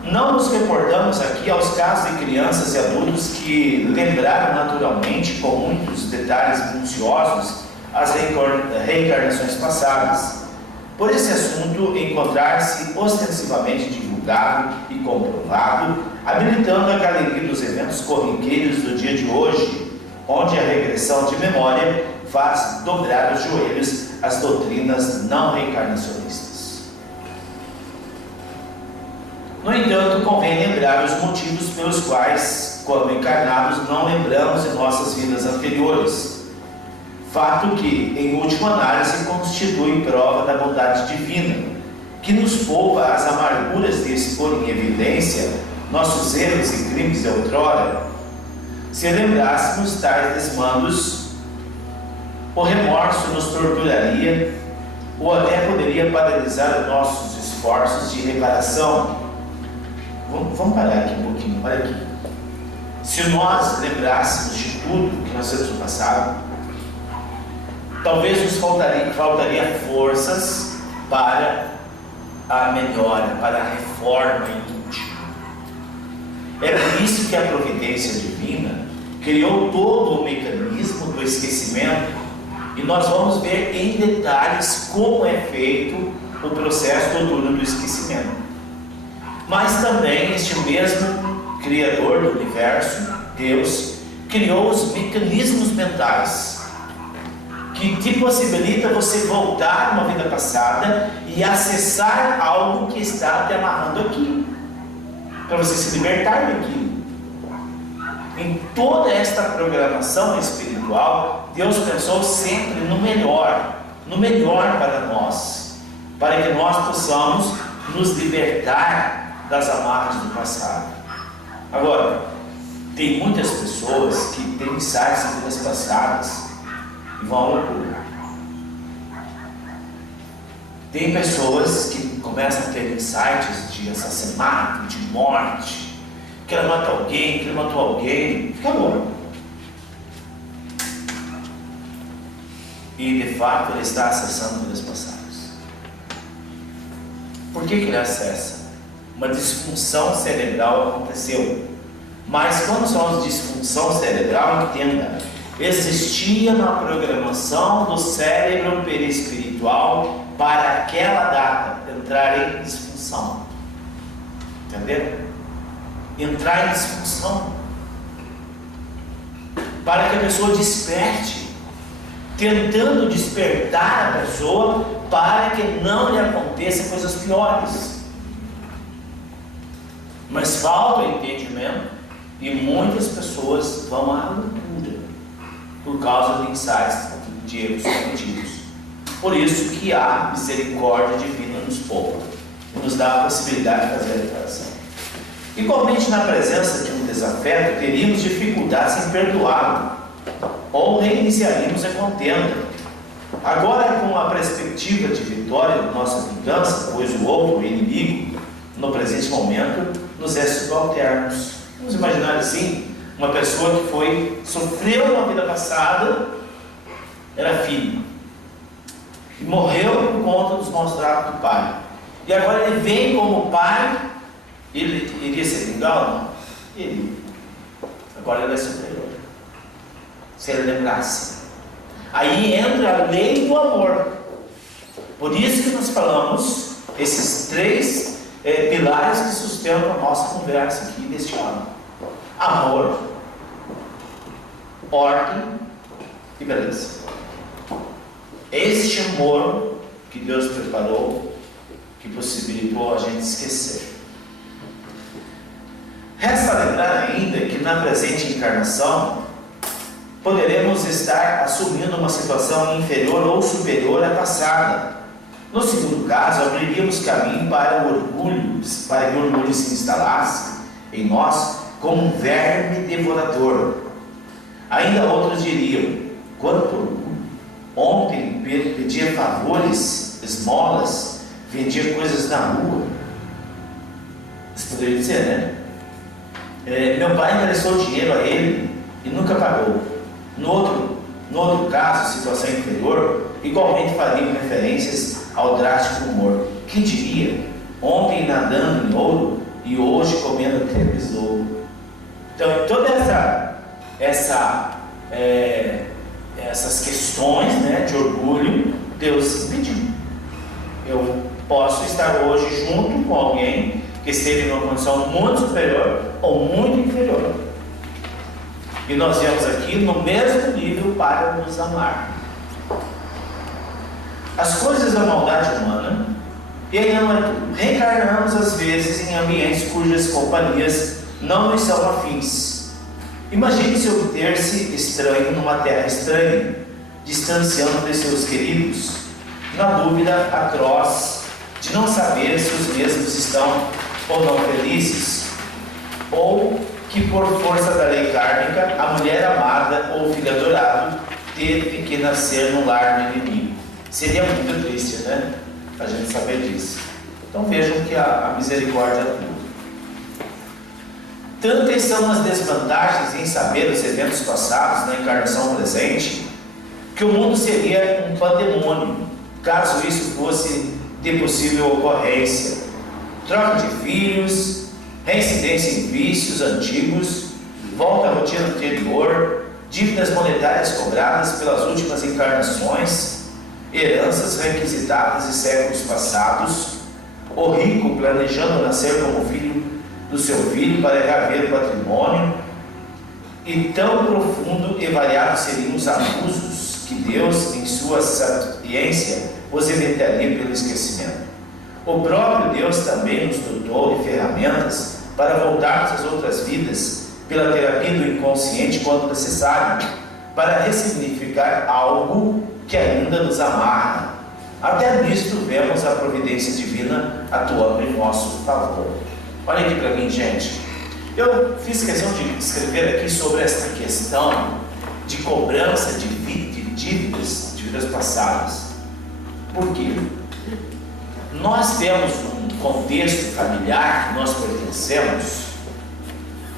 Não nos reportamos aqui aos casos de crianças e adultos que lembraram naturalmente, com muitos detalhes minuciosos, as reencarnações passadas. Por esse assunto encontrar-se ostensivamente divulgado e comprovado, habilitando a galeria dos eventos corriqueiros do dia de hoje, onde a regressão de memória faz dobrar os joelhos às doutrinas não reencarnacionistas. No entanto, convém lembrar os motivos pelos quais, quando encarnados, não lembramos de nossas vidas anteriores. Fato que, em última análise, constitui prova da bondade divina, que nos poupa as amarguras de expor em evidência nossos erros e crimes de outrora. Se lembrássemos tais desmandos, o remorso nos torturaria ou até poderia paralisar os nossos esforços de reparação. Vamos parar aqui um pouquinho, olha aqui. Se nós lembrássemos de tudo que nós temos no passado, talvez nos faltaria forças para a melhora, para a reforma íntima. É por isso que a providência divina criou todo o mecanismo do esquecimento, e nós vamos ver em detalhes como é feito o processo do túnel do esquecimento. Mas também este mesmo Criador do Universo, Deus, criou os mecanismos mentais que que te possibilita você voltar a uma vida passada e acessar algo que está te amarrando aqui, para você se libertar daquilo. Em toda esta programação espiritual, Deus pensou sempre no melhor para nós, para que nós possamos nos libertar das amarras do passado. Agora, tem muitas pessoas que têm insights em vidas passadas e vão à loucura. Tem pessoas que começam a ter insights de assassinato, de morte, que ela mata alguém, que ele matou alguém, fica louco. E de fato ele está acessando vidas passadas. Por que ele acessa? Uma disfunção cerebral aconteceu. Mas quando falamos de disfunção cerebral, entenda, existia uma programação do cérebro perispiritual para aquela data entrar em disfunção. Entendeu? Entrar em disfunção, para que a pessoa desperte, tentando despertar a pessoa para que não lhe aconteçam coisas piores. Mas falta o entendimento e muitas pessoas vão à loucura por causa de insights, de erros cometidos. Por isso que a misericórdia divina nos poupa e nos dá a possibilidade de fazer a reparação. Igualmente, na presença de um desafeto, teríamos dificuldades em perdoá-lo ou reiniciaríamos a contenda. Agora, com a perspectiva de vitória de nossa vingança, pois o outro, o inimigo, no presente momento, nos é subalternos. Vamos imaginar assim, uma pessoa que sofreu na vida passada, era filho, e morreu por conta dos maus tratos do pai. E agora ele vem como pai. Ele iria ser vingado? Ele. Agora ele é superior. Se ele lembrasse. Aí entra a lei do amor. Por isso que nós falamos esses três pilares que sustentam a nossa conversa aqui deste ano: amor, ordem e beleza. Este amor que Deus preparou, que possibilitou a gente esquecer. Resta lembrar ainda que na presente encarnação poderemos estar assumindo uma situação inferior ou superior à passada. No segundo caso, abriríamos caminho para o orgulho, para que o orgulho se instalasse em nós como um verme devorador. Ainda outros diriam: quanto orgulho! Ontem pedia favores, esmolas, vendia coisas na rua. Isso poderia dizer, né? Meu pai emprestou dinheiro a ele e nunca pagou. No outro caso, situação inferior, igualmente fariam referências ao drástico humor. Quem diria? Ontem nadando em ouro e hoje comendo até besouro. Então, toda essas questões, né, de orgulho, Deus impediu. Eu posso estar hoje junto com alguém que esteve em uma condição muito superior ou muito inferior. E nós viemos aqui no mesmo nível para nos amar. As coisas da maldade humana, e aí não é tudo. Reencarnamos às vezes em ambientes cujas companhias não nos são afins. Imagine-se obter-se estranho numa terra estranha, distanciando de seus queridos, na dúvida atroz de não saber se os mesmos estão ou não felizes, ou que por força da lei kármica a mulher amada ou o filho adorado teve que nascer no lar do inimigo. Seria muito triste, né? A gente saber disso. Então vejam que a misericórdia é tudo. Tantas são as desvantagens em saber os eventos passados na encarnação presente, que o mundo seria um pandemônio, caso isso fosse de possível ocorrência. Troca de filhos, reincidência em vícios antigos, volta à rotina anterior, dívidas monetárias cobradas pelas últimas encarnações, heranças requisitadas de séculos passados, o rico planejando nascer como filho do seu filho para reaver o patrimônio, e tão profundo e variado seriam os abusos que Deus, em sua sapiência, os evitaria pelo esquecimento. O próprio Deus também nos dotou de ferramentas para voltarmos às outras vidas pela terapia do inconsciente quando necessário, para ressignificar algo que ainda nos amarra. Até nisto vemos a providência divina atuando em nosso favor. Olha aqui para mim, gente. Eu fiz questão de escrever aqui sobre esta questão de cobrança de dívidas, de vidas passadas. Por quê? Nós temos um contexto familiar que nós pertencemos,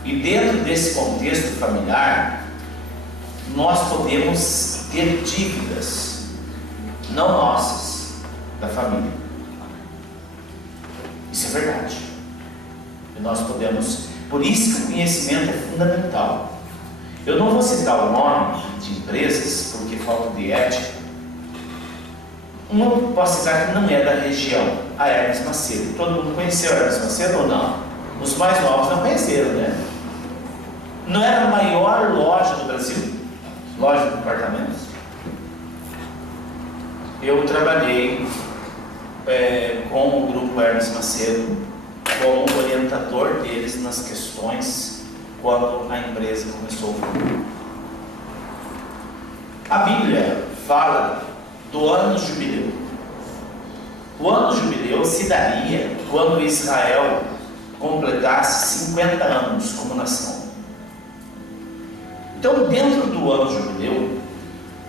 e dentro desse contexto familiar, nós podemos ter dívidas, não nossas, da família. Isso é verdade. E nós podemos, por isso que o conhecimento é fundamental. Eu não vou citar o nome de empresas, porque falta de ética. Uma posso citar que não é da região, a Hermes Macedo. Todo mundo conheceu a Hermes Macedo ou não? Os mais novos não conheceram, né? Não era a maior loja do Brasil, loja de departamentos. Eu trabalhei com o grupo Hermes Macedo como orientador deles nas questões quando a empresa começou a fluir. A Bíblia fala do ano jubileu. O ano jubileu se daria quando Israel completasse 50 anos como nação. Então, dentro do ano jubileu,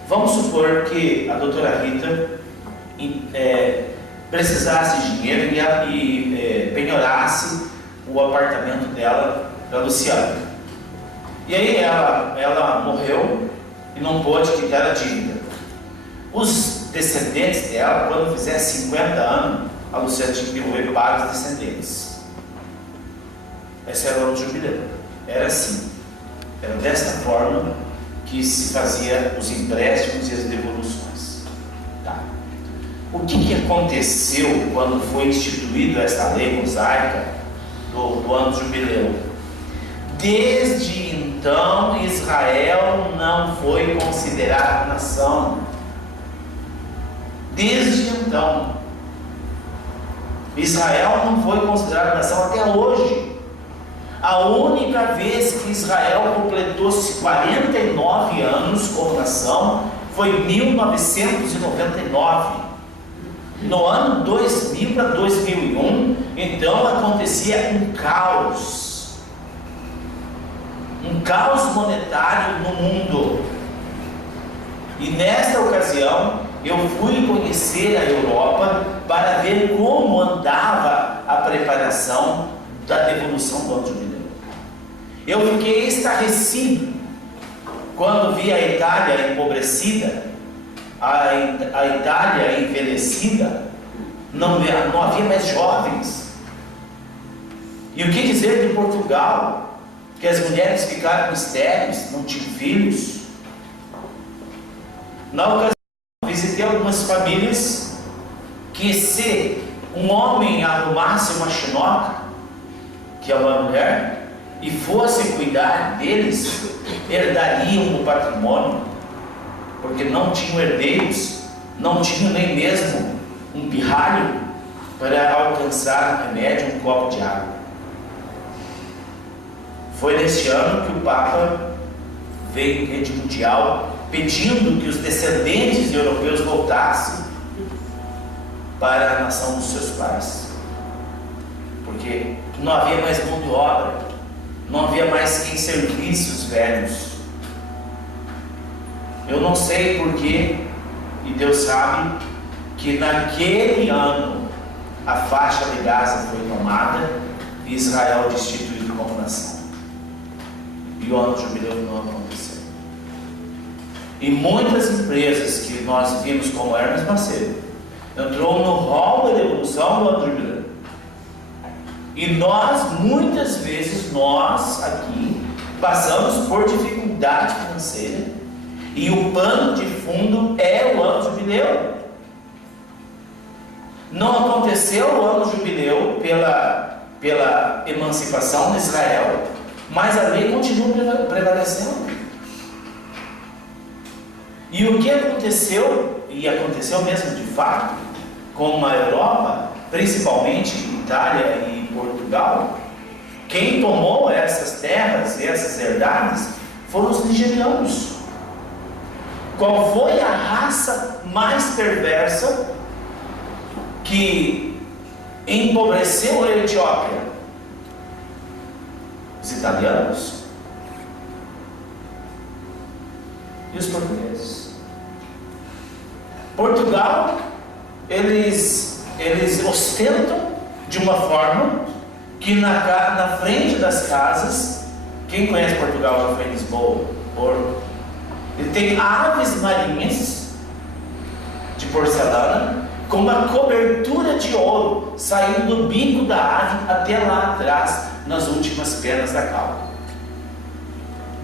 vamos supor que a doutora Rita precisasse de dinheiro e penhorasse o apartamento dela para Luciana. E aí ela morreu e não pôde quitar a dívida. Os descendentes dela, quando fizer 50 anos, a Luciana tinha que devolver para os descendentes. Esse era o ano jubileu. Era assim. Era desta forma que se fazia os empréstimos e as devoluções. Tá. O que aconteceu quando foi instituída esta lei mosaica do ano jubileu? Desde então, Israel não foi considerado nação. Desde então, Israel não foi considerado nação até hoje. A única vez que Israel completou-se 49 anos como nação foi em 1999. No ano 2000 para 2001, então acontecia um caos monetário no mundo. E nesta ocasião, eu fui conhecer a Europa para ver como andava a preparação da devolução do ano jubileu. Eu fiquei estarrecido quando vi a Itália empobrecida, a Itália envelhecida, não havia mais jovens. E o que dizer de Portugal, que as mulheres ficaram estéreis, não tinham filhos? Na ocasião, visitei algumas famílias que, se um homem arrumasse uma chinoca, que é uma mulher, e fosse cuidar deles, herdariam o patrimônio, porque não tinham herdeiros, não tinham nem mesmo um pirralho para alcançar um remédio, um copo de água. Foi neste ano que o Papa veio em rede mundial pedindo que os descendentes de europeus voltassem para a nação dos seus pais, porque não havia mais mão de obra, não havia mais quem servisse os velhos. Eu não sei porquê, e Deus sabe, que naquele ano a faixa de Gaza foi tomada e Israel destituído como nação. E o ano jubileu não aconteceu. E muitas empresas que nós vimos como Hermes Macedo entrou no rol da devolução do ano jubileu. E muitas vezes, nós aqui passamos por dificuldade financeira e o pano de fundo é o ano jubileu. Não aconteceu o ano jubileu pela emancipação de Israel, mas a lei continua prevalecendo. E o que aconteceu, e aconteceu mesmo de fato, com a Europa, principalmente Itália e Portugal, quem tomou essas terras e essas herdades foram os nigerianos. Qual foi a raça mais perversa que empobreceu a Etiópia? Os italianos e os portugueses. Portugal, eles ostentam de uma forma que na frente das casas, quem conhece Portugal já foi em Lisboa, Porto, ele tem aves marinhas de porcelana com uma cobertura de ouro saindo do bico da ave até lá atrás, nas últimas penas da cauda.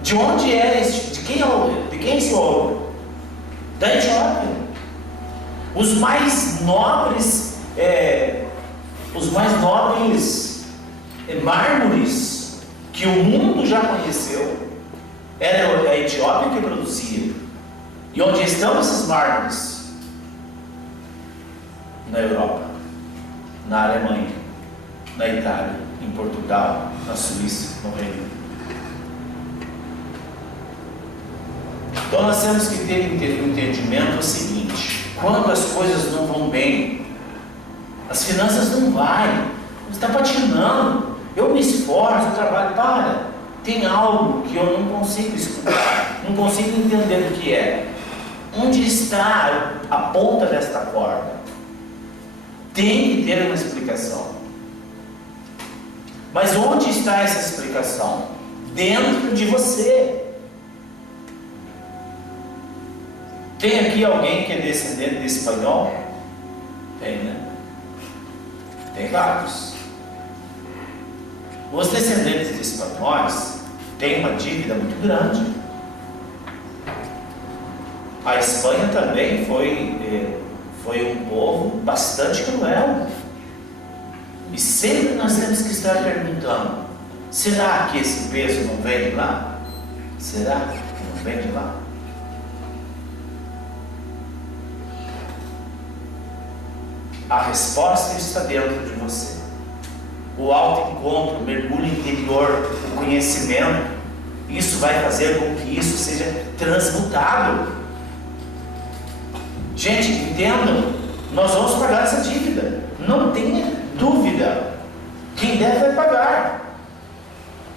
De onde é esse? De quem é esse ouro? Da Etiópia. Os mais nobres mármores que o mundo já conheceu, era a Etiópia que produzia. E onde estão esses mármores? Na Europa, na Alemanha, na Itália, em Portugal, na Suíça, no Reino Unido. Então nós temos que ter um entendimento seguinte: quando as coisas não vão bem, as finanças não vão, você está patinando, eu me esforço, eu trabalho, tem algo que eu não consigo escutar, não consigo entender o que é. Onde está a ponta desta corda? Tem que ter uma explicação. Mas onde está essa explicação? Dentro de você. Tem aqui alguém que é descendente de espanhol? Tem, né? Tem vários. Os descendentes de espanhóis têm uma dívida muito grande. A Espanha também foi um povo bastante cruel. E sempre nós temos que estar perguntando: será que esse peso não vem de lá? Será que não vem de lá? A resposta está dentro de você. O autoencontro, o mergulho interior, o conhecimento, isso vai fazer com que isso seja transmutado. Gente, entendam, nós vamos pagar essa dívida, não tenha dúvida. Quem deve vai pagar,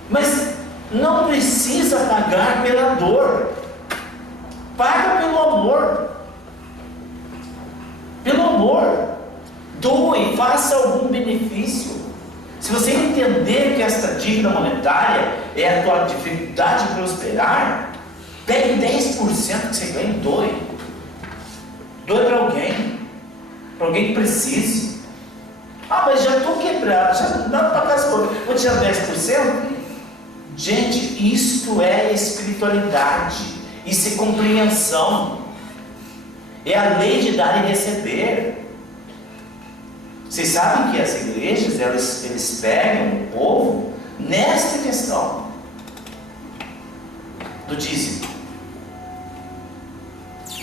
mas não precisa pagar pela dor, paga pelo amor. Pelo amor, doe, faça algum benefício. Se você entender que esta dívida monetária é a tua dificuldade de prosperar, pegue 10% que você ganha e doe. Doe para alguém que precise. Mas já estou quebrado, já não dá para pagar essa coisa, vou tirar 10%? Gente, isto é espiritualidade, isso é compreensão, é a lei de dar e receber. Vocês sabem que as igrejas, eles pegam o povo nesta questão do dízimo.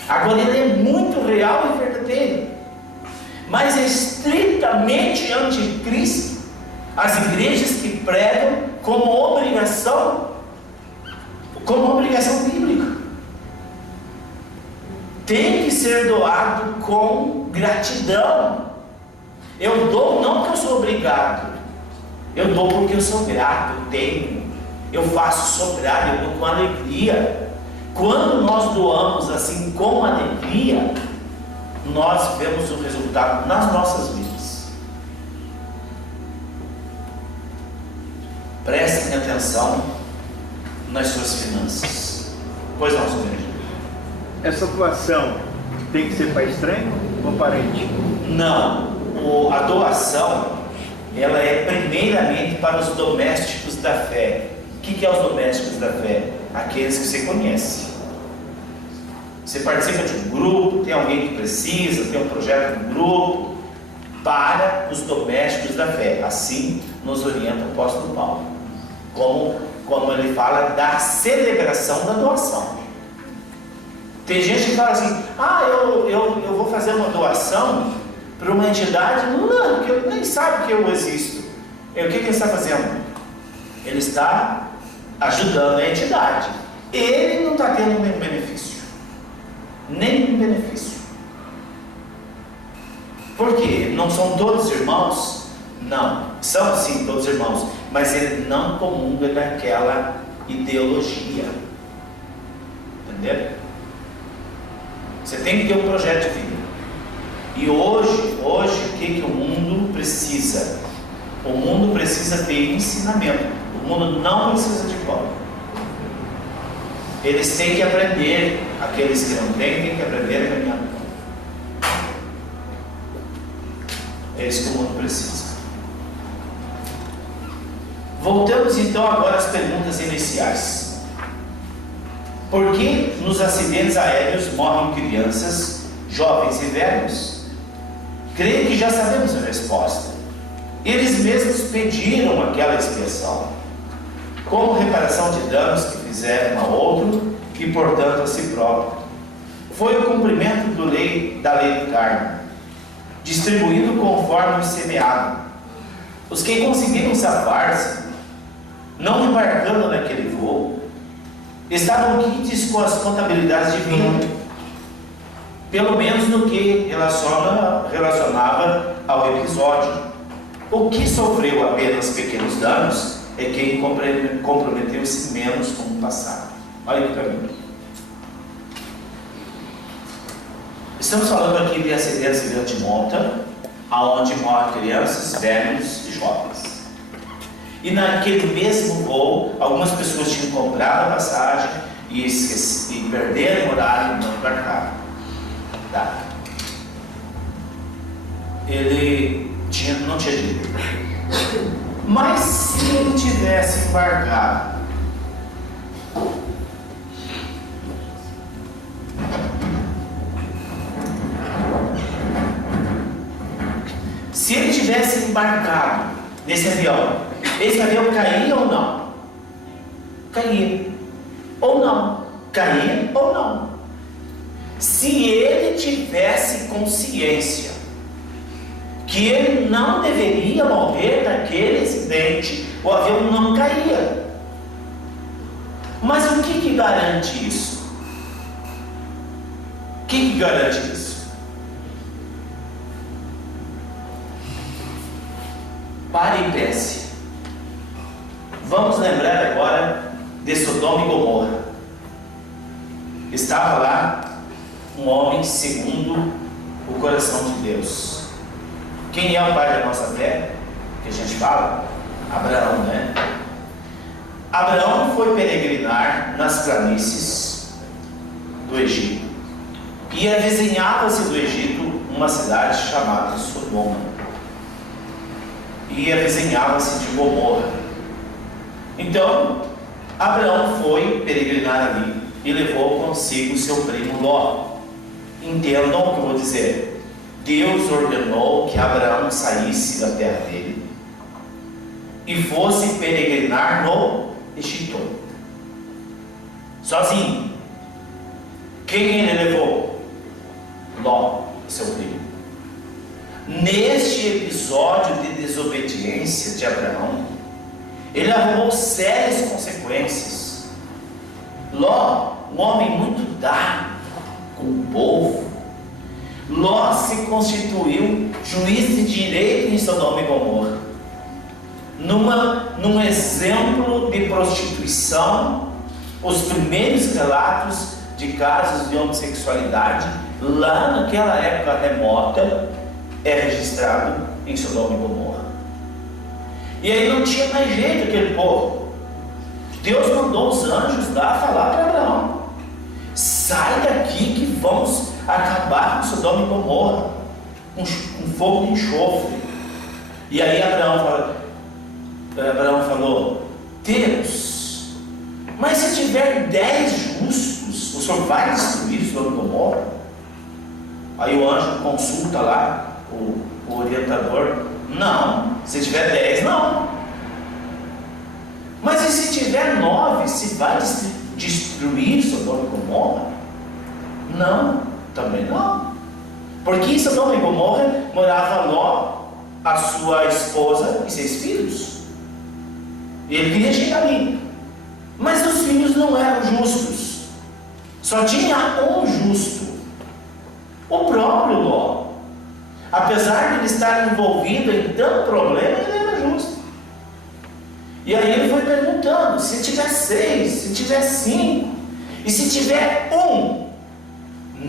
Agora ele é muito real e verdadeiro, mas é estritamente anticristo as igrejas que pregam como obrigação bíblica. Tem que ser doado com gratidão. Eu dou não porque eu sou obrigado, eu dou porque eu sou grato, eu tenho, eu faço sobrar, eu dou com alegria. Quando nós doamos assim com alegria, nós vemos o resultado nas nossas vidas. Prestem atenção nas suas finanças. Pois não, senhor. Essa doação tem que ser para estranho ou parente? Não. A doação, ela é primeiramente para os domésticos da fé. O que é os domésticos da fé? Aqueles que você conhece. Você participa de um grupo, tem alguém que precisa, tem um projeto de grupo, para os domésticos da fé. Assim nos orienta o apóstolo Paulo, como ele fala da celebração da doação. Tem gente que fala assim, eu vou fazer uma doação para uma entidade, não, que nem sabe que eu existo. O que ele está fazendo? Ele está ajudando a entidade. Ele não está tendo nenhum benefício. Nenhum benefício. Por quê? Não são todos irmãos? Não. São sim todos irmãos. Mas ele não comunga daquela ideologia. Entendeu? Você tem que ter um projeto de vida. E hoje o que o mundo precisa? O mundo precisa ter ensinamento. O mundo não precisa de prova. Eles têm que aprender. Aqueles que não têm que aprender a caminhar no campo. É isso que o mundo precisa. Voltamos então agora às perguntas iniciais. Por que nos acidentes aéreos morrem crianças, jovens e velhos? Creio que já sabemos a resposta. Eles mesmos pediram aquela expiação, como reparação de danos que fizeram a outro e, portanto, a si próprio. Foi o cumprimento da lei do karma, distribuído conforme o semeado. Os que conseguiram safar-se, não embarcando naquele voo, estavam quites com as contabilidades divinas, pelo menos no que relacionava ao episódio. O que sofreu apenas pequenos danos é quem comprometeu-se menos com o passado. Olha aqui para mim. Estamos falando aqui de acidentes de grande monta, aonde morrem crianças, velhos e jovens. E naquele mesmo voo, algumas pessoas tinham comprado a passagem e perderam o horário e não embarcaram. Tá. Ele não tinha dito. Mas se ele tivesse embarcado, nesse avião, esse avião caía ou não? Caía. Ou não? Caía ou não? Se ele tivesse consciência que ele não deveria morrer naquele acidente, o avião não caía. Mas o que garante isso? O que garante isso? Pare e pense. Vamos lembrar agora de Sodoma e Gomorra. Estava lá um homem segundo o coração de Deus. Quem é o pai da nossa fé? Que a gente fala? Abraão, né? Abraão foi peregrinar nas planícies do Egito. E avizinhava-se do Egito uma cidade chamada Sodoma. E avizinhava-se de Gomorra. Então, Abraão foi peregrinar ali e levou consigo seu primo Ló. Entendam o que eu vou dizer. Deus ordenou que Abraão saísse da terra dele e fosse peregrinar no Egito, sozinho. Quem ele levou? Ló, seu primo. Neste episódio de desobediência de Abraão, ele arrumou sérias consequências. Ló, um homem muito dado com o povo, Ló se constituiu juiz de direito em Sodoma e Gomorra, num exemplo de prostituição. Os primeiros relatos de casos de homossexualidade lá naquela época remota é registrado em Sodoma e Gomorra. E aí não tinha mais jeito aquele povo. Deus mandou os anjos lá falar para Abraão: sai daqui que vamos acabar com Sodoma e Gomorra, um fogo de enxofre. E aí Abraão falou: Deus, mas se tiver 10 justos, o Senhor vai destruir Sodoma e Gomorra? Aí o anjo consulta lá o orientador: não, se tiver 10, não. Mas e se tiver 9, se vai destruir Sodoma e Gomorra? Não, também não. Porque em Sodoma e Gomorra morava Ló, a sua esposa e 6 filhos. E ele queria chegar ali. Mas os filhos não eram justos. Só tinha um justo. O próprio Ló. Apesar de ele estar envolvido em tanto problema, ele era justo. E aí ele foi perguntando: se tiver 6, se tiver 5, e se tiver 1?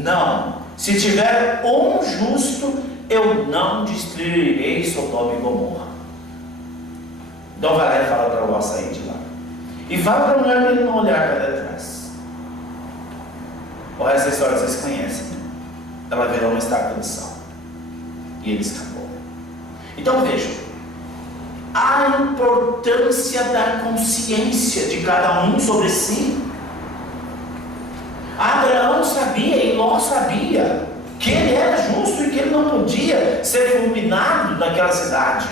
Não. Se tiver um justo, eu não destruirei Sodoma e Gomorra. Então vai lá e fala para Ló sair de lá. E fala para a mulher para ele não olhar para trás. Essa história vocês conhecem. Ela virou uma estátua de sal. E ele escapou. Então vejam, a importância da consciência de cada um sobre si. Abraão sabia e Ló sabia que ele era justo e que ele não podia ser fulminado naquela cidade.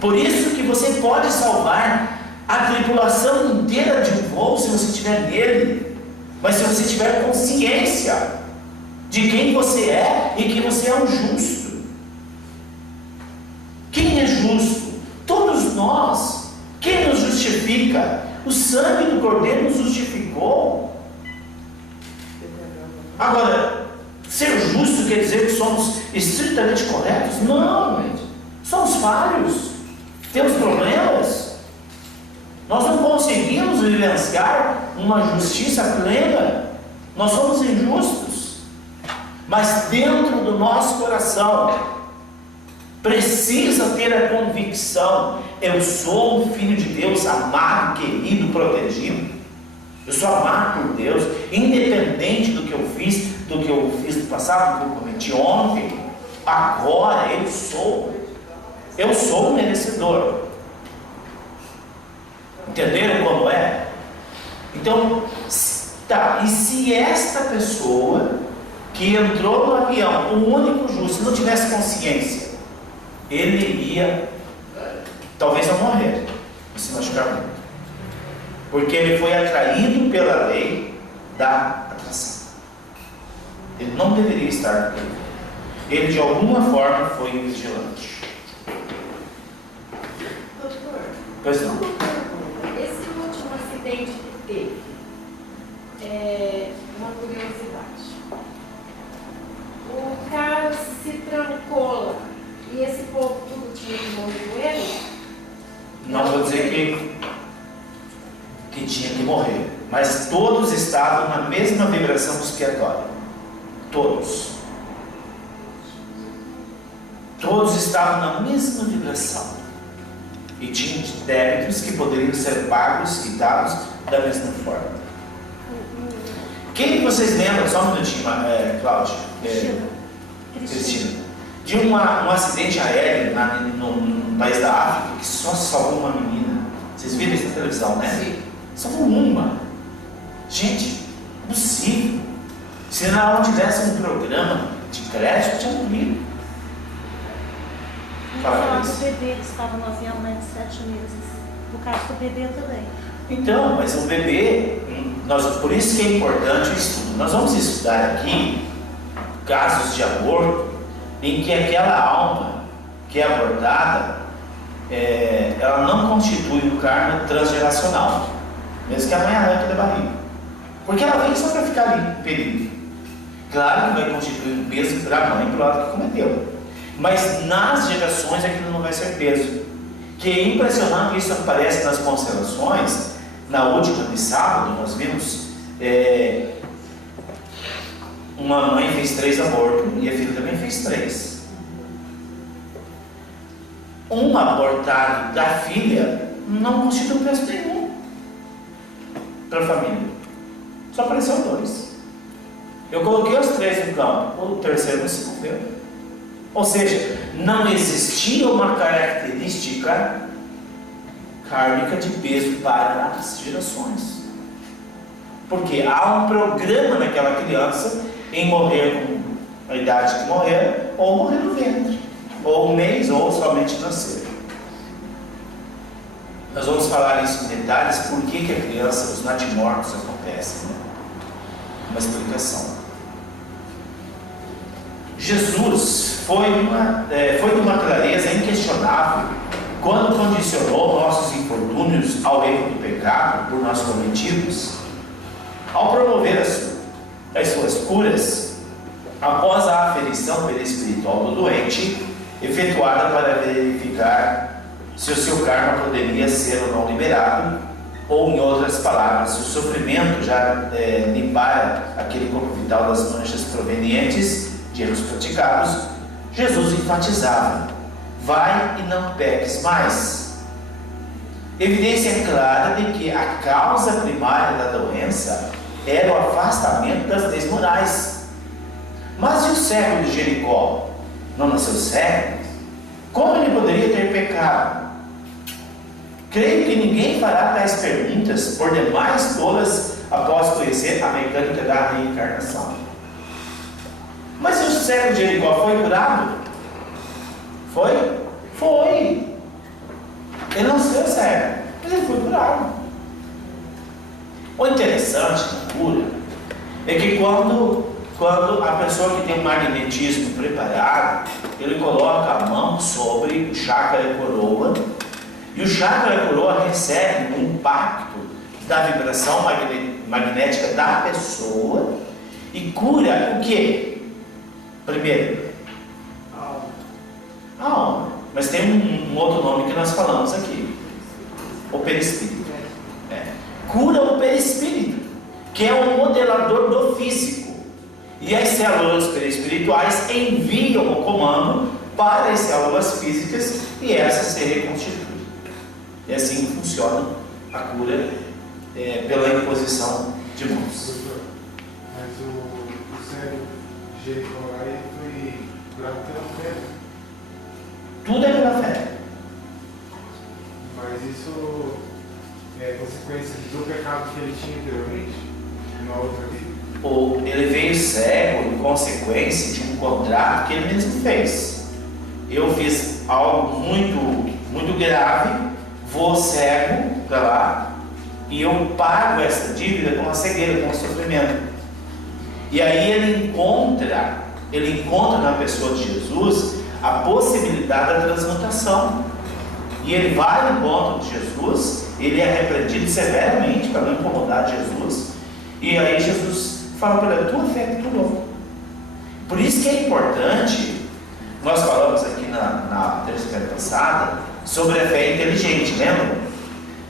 Por isso que você pode salvar a tripulação inteira de um voo se você estiver nele, mas se você tiver consciência de quem você é e que você é um justo. Quem é justo? Todos nós. Quem nos justifica? O sangue do Cordeiro nos justificou. Agora, ser justo quer dizer que somos estritamente corretos? Não, somos falhos, temos problemas, nós não conseguimos vivenciar uma justiça plena, nós somos injustos, mas dentro do nosso coração precisa ter a convicção: eu sou um filho de Deus, amado, querido, protegido. Eu sou amado por Deus, independente do que eu fiz no passado, do que eu cometi ontem. Agora eu sou merecedor. Entenderam como é? Então, tá, e se esta pessoa que entrou no avião, o único justo, não tivesse consciência, ele ia talvez não morrer, mas se machucar muito, porque ele foi atraído pela lei da atração. Ele não deveria estar naquele. Ele de alguma forma foi vigilante. Doutor, Pois não. esse último acidente que teve, é uma curiosidade. O cara se trancou lá e esse povo tudo tinha que morrer com ele? Não vou dizer que tinha que morrer, mas todos estavam na mesma vibração expiatória. Todos estavam na mesma vibração e tinham débitos que poderiam ser pagos, quitados da mesma forma. Quem vocês lembram, só um minutinho, Cláudia, Cristina, de um acidente aéreo no país da África que só salvou uma menina? Vocês viram isso na televisão, né? Sim. Salvou uma. Gente, impossível. Se não tivesse um programa de crédito, tinha morrido. Fala O isso. bebê que estava no avião, né, de 7 meses. No caso do bebê também. Então, mas o bebê, por isso que é importante o estudo. Nós vamos estudar aqui casos de aborto em que aquela alma que é abortada, ela não constitui um karma transgeracional, mesmo que a mãe arranque da barriga, porque ela vem só para ficar ali, perigo. Claro que vai constituir um peso para a mãe, para o lado que cometeu, mas nas gerações aquilo não vai ser peso. Que é impressionante, isso aparece nas constelações. Na última de sábado nós vimos uma mãe fez 3 abortos e a filha também fez 3. Um abortado da filha não constitui peso nenhum para a família, só apareceu 2. Eu coloquei os 3 no campo, o terceiro não se moveu. Ou seja, não existia uma característica kármica de peso para as gerações. Porque há um programa naquela criança em morrer com a idade que morrer, ou morrer no ventre, ou um mês, ou somente nascer. Nós vamos falar isso em detalhes, por que a criança, os natimortos acontecem, né? uma explicação. Jesus foi de uma clareza inquestionável quando condicionou nossos infortúnios ao erro do pecado por nós cometidos, ao promover as suas curas após a aferição perispiritual do doente, efetuada para verificar se o seu karma poderia ser ou não liberado, ou, em outras palavras, se o sofrimento já limpara aquele corpo vital das manchas provenientes de erros praticados. Jesus enfatizava: vai e não peques mais. Evidência clara de que a causa primária da doença era o afastamento das leis morais. Mas e o cego de Jericó? Não nasceu cego? Como ele poderia ter pecado? Creio que ninguém fará tais perguntas, por demais tolas, após conhecer a mecânica da reencarnação. Mas e o cego de Jericó foi curado? Foi? Foi. Ele não nasceu cego, mas ele foi curado. O interessante da cura é que quando a pessoa que tem um magnetismo preparado, ele coloca a mão sobre o chakra coroa, e o chakra coroa recebe um impacto da vibração magnética da pessoa e cura o quê? Primeiro, a alma. Mas tem um outro nome que nós falamos aqui: o perispírito. Cura o perispírito, que é o modelador do físico. E as células perispirituais enviam o comando para as células físicas e essas se reconstituem. E assim funciona a cura pela imposição de mãos. Mas o cego de Jericó foi curado pela fé. Tudo é pela fé. Mas isso é consequência do pecado que ele tinha anteriormente, numa outra vida. Ou ele veio cego em consequência de um contrato que ele mesmo fez. Eu fiz algo muito grave, vou cego para lá e eu pago essa dívida com a cegueira, com o sofrimento. E aí ele encontra na pessoa de Jesus a possibilidade da transmutação. E ele vai ao encontro de Jesus, ele é repreendido severamente para não incomodar Jesus. E aí Jesus fala para ele: tua fé te curou. Por isso que é importante, nós falamos aqui na terça-feira passada sobre a fé inteligente, lembra?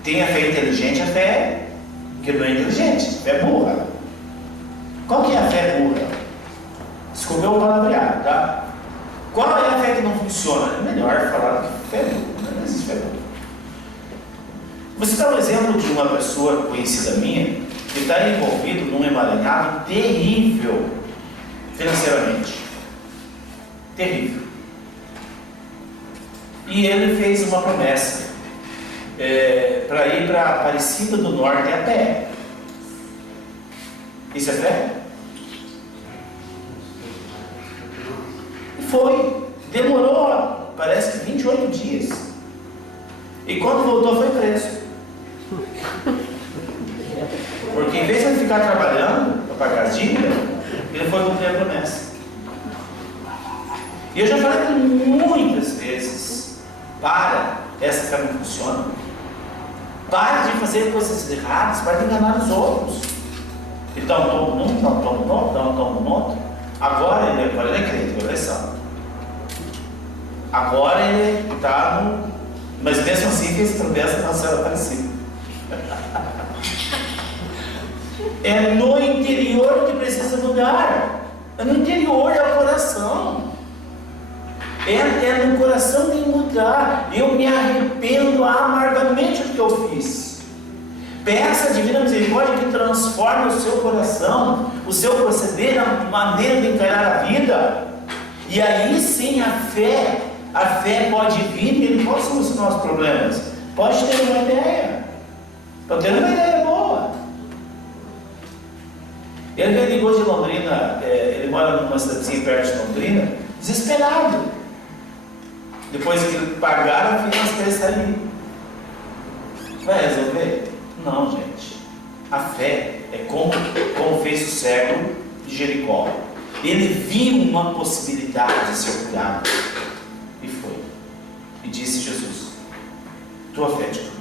Tem a fé inteligente, a fé que não é inteligente, a fé burra. Qual que é a fé burra? Desculpa o palavreado, tá? Qual é a fé que não funciona? É melhor falar que fé burra, não existe fé burra. Você dá um exemplo de uma pessoa conhecida minha que está envolvido num emaranhado terrível financeiramente. Terrível. E ele fez uma promessa para ir para Aparecida do Norte a pé. Isso é fé? E foi. Demorou, parece que 28 dias. E quando voltou foi preso. Porque em vez de ele ficar trabalhando para pagar as dívidas, ele foi cumprir a promessa. E eu já falei muitas vezes: para, essa fé não funciona. Pare de fazer coisas erradas, pare de enganar os outros. Ele dá um tombo num, dá um tombo no outro, dá um tombo no outro. Agora ele é crente, agora ele é santo. Agora ele está no... Mas mesmo assim fez promessa na célula Aparecida. É no interior que precisa mudar. É no interior, é o coração. É no coração que mudar. Eu me arrependo amargamente do que eu fiz. Peça a divina misericórdia que transforme o seu coração, o seu proceder, a maneira de encarar a vida. E aí sim a fé pode vir e ele pode solucionar os problemas. Pode ter uma ideia. Pode ter uma ideia boa. Ele me ligou de Londrina, ele mora numa cidadezinha perto de Londrina, desesperado. Depois que pagaram, a financeira está ali. Vai resolver? Não, gente. A fé é como fez o cego de Jericó. Ele viu uma possibilidade de ser curado e foi. E disse Jesus: tua fé te curou.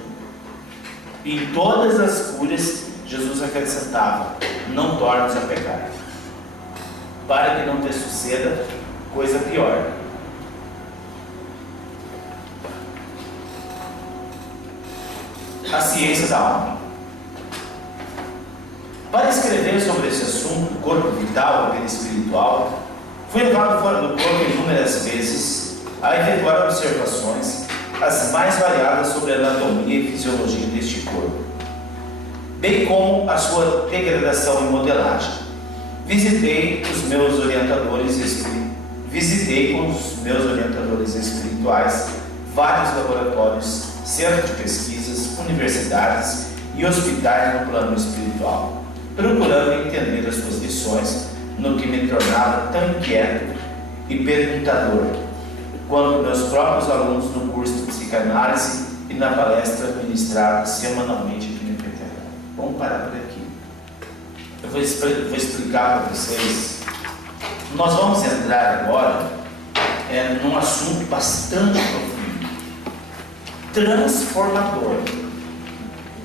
E em todas as curas, Jesus acrescentava: não tornes a pecar, para que não te suceda coisa pior. A ciência da alma. Para escrever sobre esse assunto, corpo vital e vida espiritual, fui levado fora do corpo inúmeras vezes a efetuar observações as mais variadas sobre a anatomia e fisiologia deste corpo, bem como a sua degradação e modelagem. Visitei com os meus orientadores espirituais vários laboratórios, centros de pesquisas, universidades e hospitais no plano espiritual, procurando entender as suas lições, no que me tornava tão inquieto e perguntador quanto meus próprios alunos no curso de psicanálise e na palestra ministrada semanalmente aqui no PTH. Vamos parar por aqui. Eu vou explicar para vocês. Nós vamos entrar agora num assunto bastante profundo, transformador.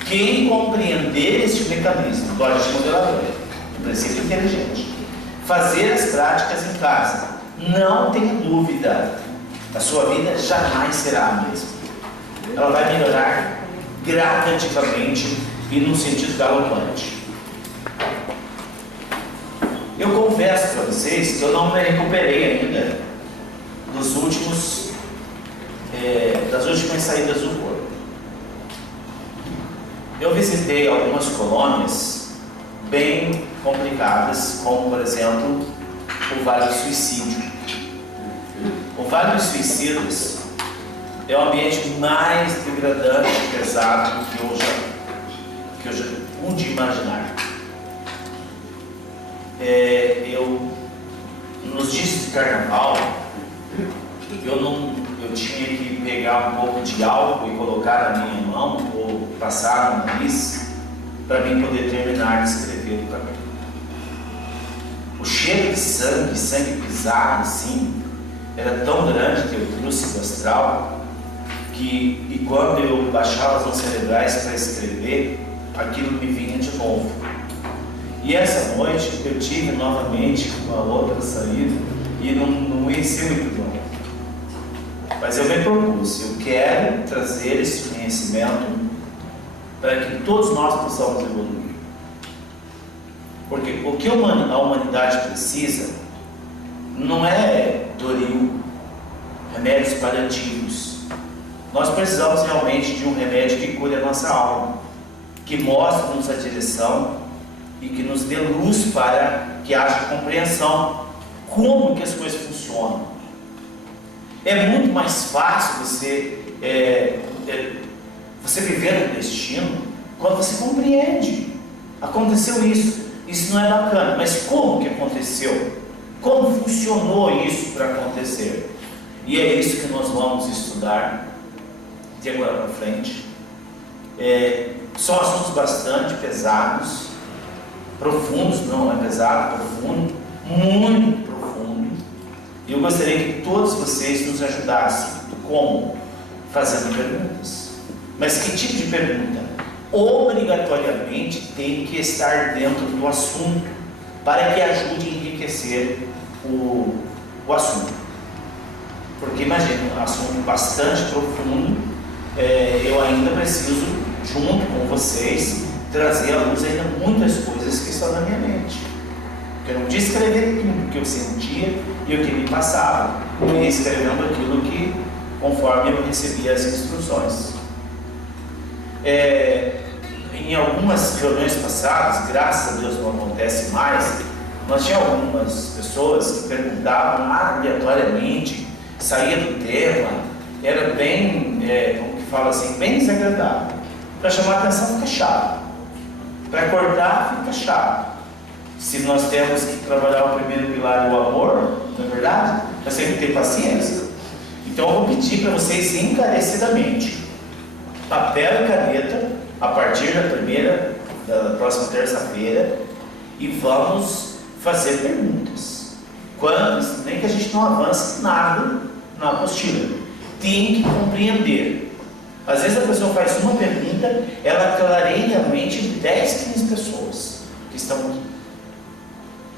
Quem compreender este mecanismo, lógica modeladora, um princípio inteligente, fazer as práticas em casa, não tenha dúvida, a sua vida jamais será a mesma. Ela vai melhorar gradativamente e num sentido galopante. Eu confesso para vocês que eu não me recuperei ainda das últimas saídas do corpo. Eu visitei algumas colônias bem complicadas, como por exemplo o Vale do Suicídio. O Vale dos Suicidas é o ambiente mais degradante e pesado que eu já pude imaginar. Nos dias de carnaval, eu tinha que pegar um pouco de álcool e colocar na minha mão ou passar no nariz para mim poder terminar de escrever o capítulo. O cheiro de sangue pisado assim, era tão grande que eu trouxe do astral e quando eu baixava as ondas cerebrais para escrever, aquilo me vinha de novo. E essa noite eu tive novamente uma outra saída e não ia ser muito bom. Mas eu me propus, eu quero trazer esse conhecimento para que todos nós possamos evoluir. Porque o que a humanidade precisa não é Doril, remédios paliativos. Nós precisamos realmente de um remédio que cure a nossa alma, que mostre-nos a direção e que nos dê luz para que haja compreensão como que as coisas funcionam. É muito mais fácil você viver um destino quando você compreende. Aconteceu isso não é bacana, mas como que aconteceu? Como funcionou isso para acontecer? E é isso que nós vamos estudar de agora para frente. São assuntos bastante pesados, profundos, não é pesado, profundo, muito profundo. E eu gostaria que todos vocês nos ajudassem. Como? Fazendo perguntas. Mas que tipo de pergunta? Obrigatoriamente tem que estar dentro do assunto para que ajude a enriquecer o assunto. Porque imagina, um assunto bastante profundo, eu ainda preciso, junto com vocês, trazer à luz ainda muitas coisas que estão na minha mente. Eu não podia escrever tudo que eu sentia e o que me passava. Eu ia escrevendo aquilo que, conforme eu recebia as instruções. Em algumas reuniões passadas, graças a Deus não acontece mais, nós tínhamos algumas pessoas que perguntavam aleatoriamente, saía do tema, era bem, como que fala assim, bem desagradável. Para chamar a atenção fica chato, para cortar fica chato. Se nós temos que trabalhar o primeiro pilar do amor, não é verdade? Nós temos que ter paciência. Então eu vou pedir para vocês encarecidamente, papel e caneta, a partir da próxima terça-feira e vamos fazer perguntas. Quantas, nem que a gente não avance nada na apostila. Tem que compreender. Às vezes a pessoa faz uma pergunta, ela clareia a mente de 10, 15 pessoas que estão aqui.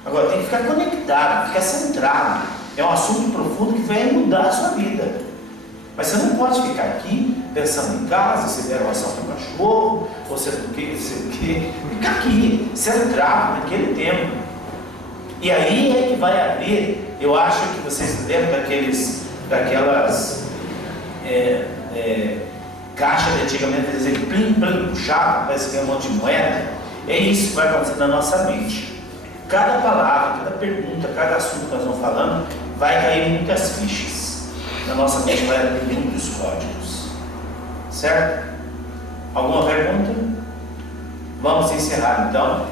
Agora tem que ficar conectado, ficar centrado. É um assunto profundo que vai mudar a sua vida. Mas você não pode ficar aqui pensando em casa, se der relação com o cachorro, ou se o que, sei o que. Fica aqui, centrado naquele tempo. E aí é que vai haver, eu acho que vocês lembram daquelas caixas de antigamente, eles diziam plim, plim, puxava, parece que é um monte de moeda. É isso que vai acontecer na nossa mente. Cada palavra, cada pergunta, cada assunto que nós vamos falando, vai cair muitas fichas. Na nossa mente vai abrir muitos códigos. Certo? Alguma pergunta? Vamos encerrar então.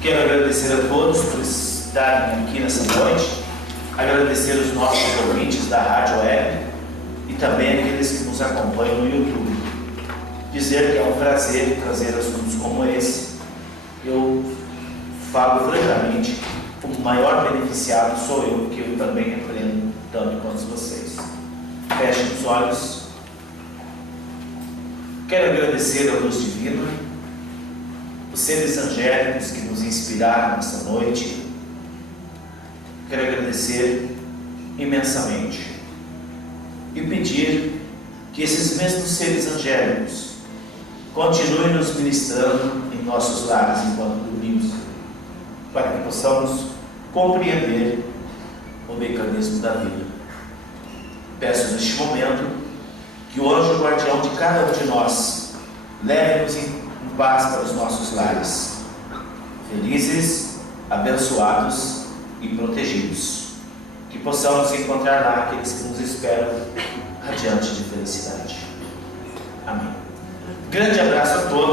Quero agradecer a todos por estarem aqui nessa noite. Agradecer os nossos ouvintes da Rádio Web e também aqueles que nos acompanham no YouTube. Dizer que é um prazer trazer assuntos como esse. Eu falo francamente, o maior beneficiado sou eu, porque eu também aprendo tanto quanto vocês. Fechem os olhos. Quero agradecer a luz divina, os seres angélicos que nos inspiraram nessa noite. Quero agradecer imensamente e pedir que esses mesmos seres angélicos continuem nos ministrando em nossos lares enquanto dormimos, para que possamos compreender o mecanismo da vida. Peço neste momento que o anjo guardião de cada um de nós leve-nos em paz para os nossos lares, felizes, abençoados e protegidos. Que possamos encontrar lá aqueles que nos esperam radiante de felicidade. Amém. Grande abraço a todos.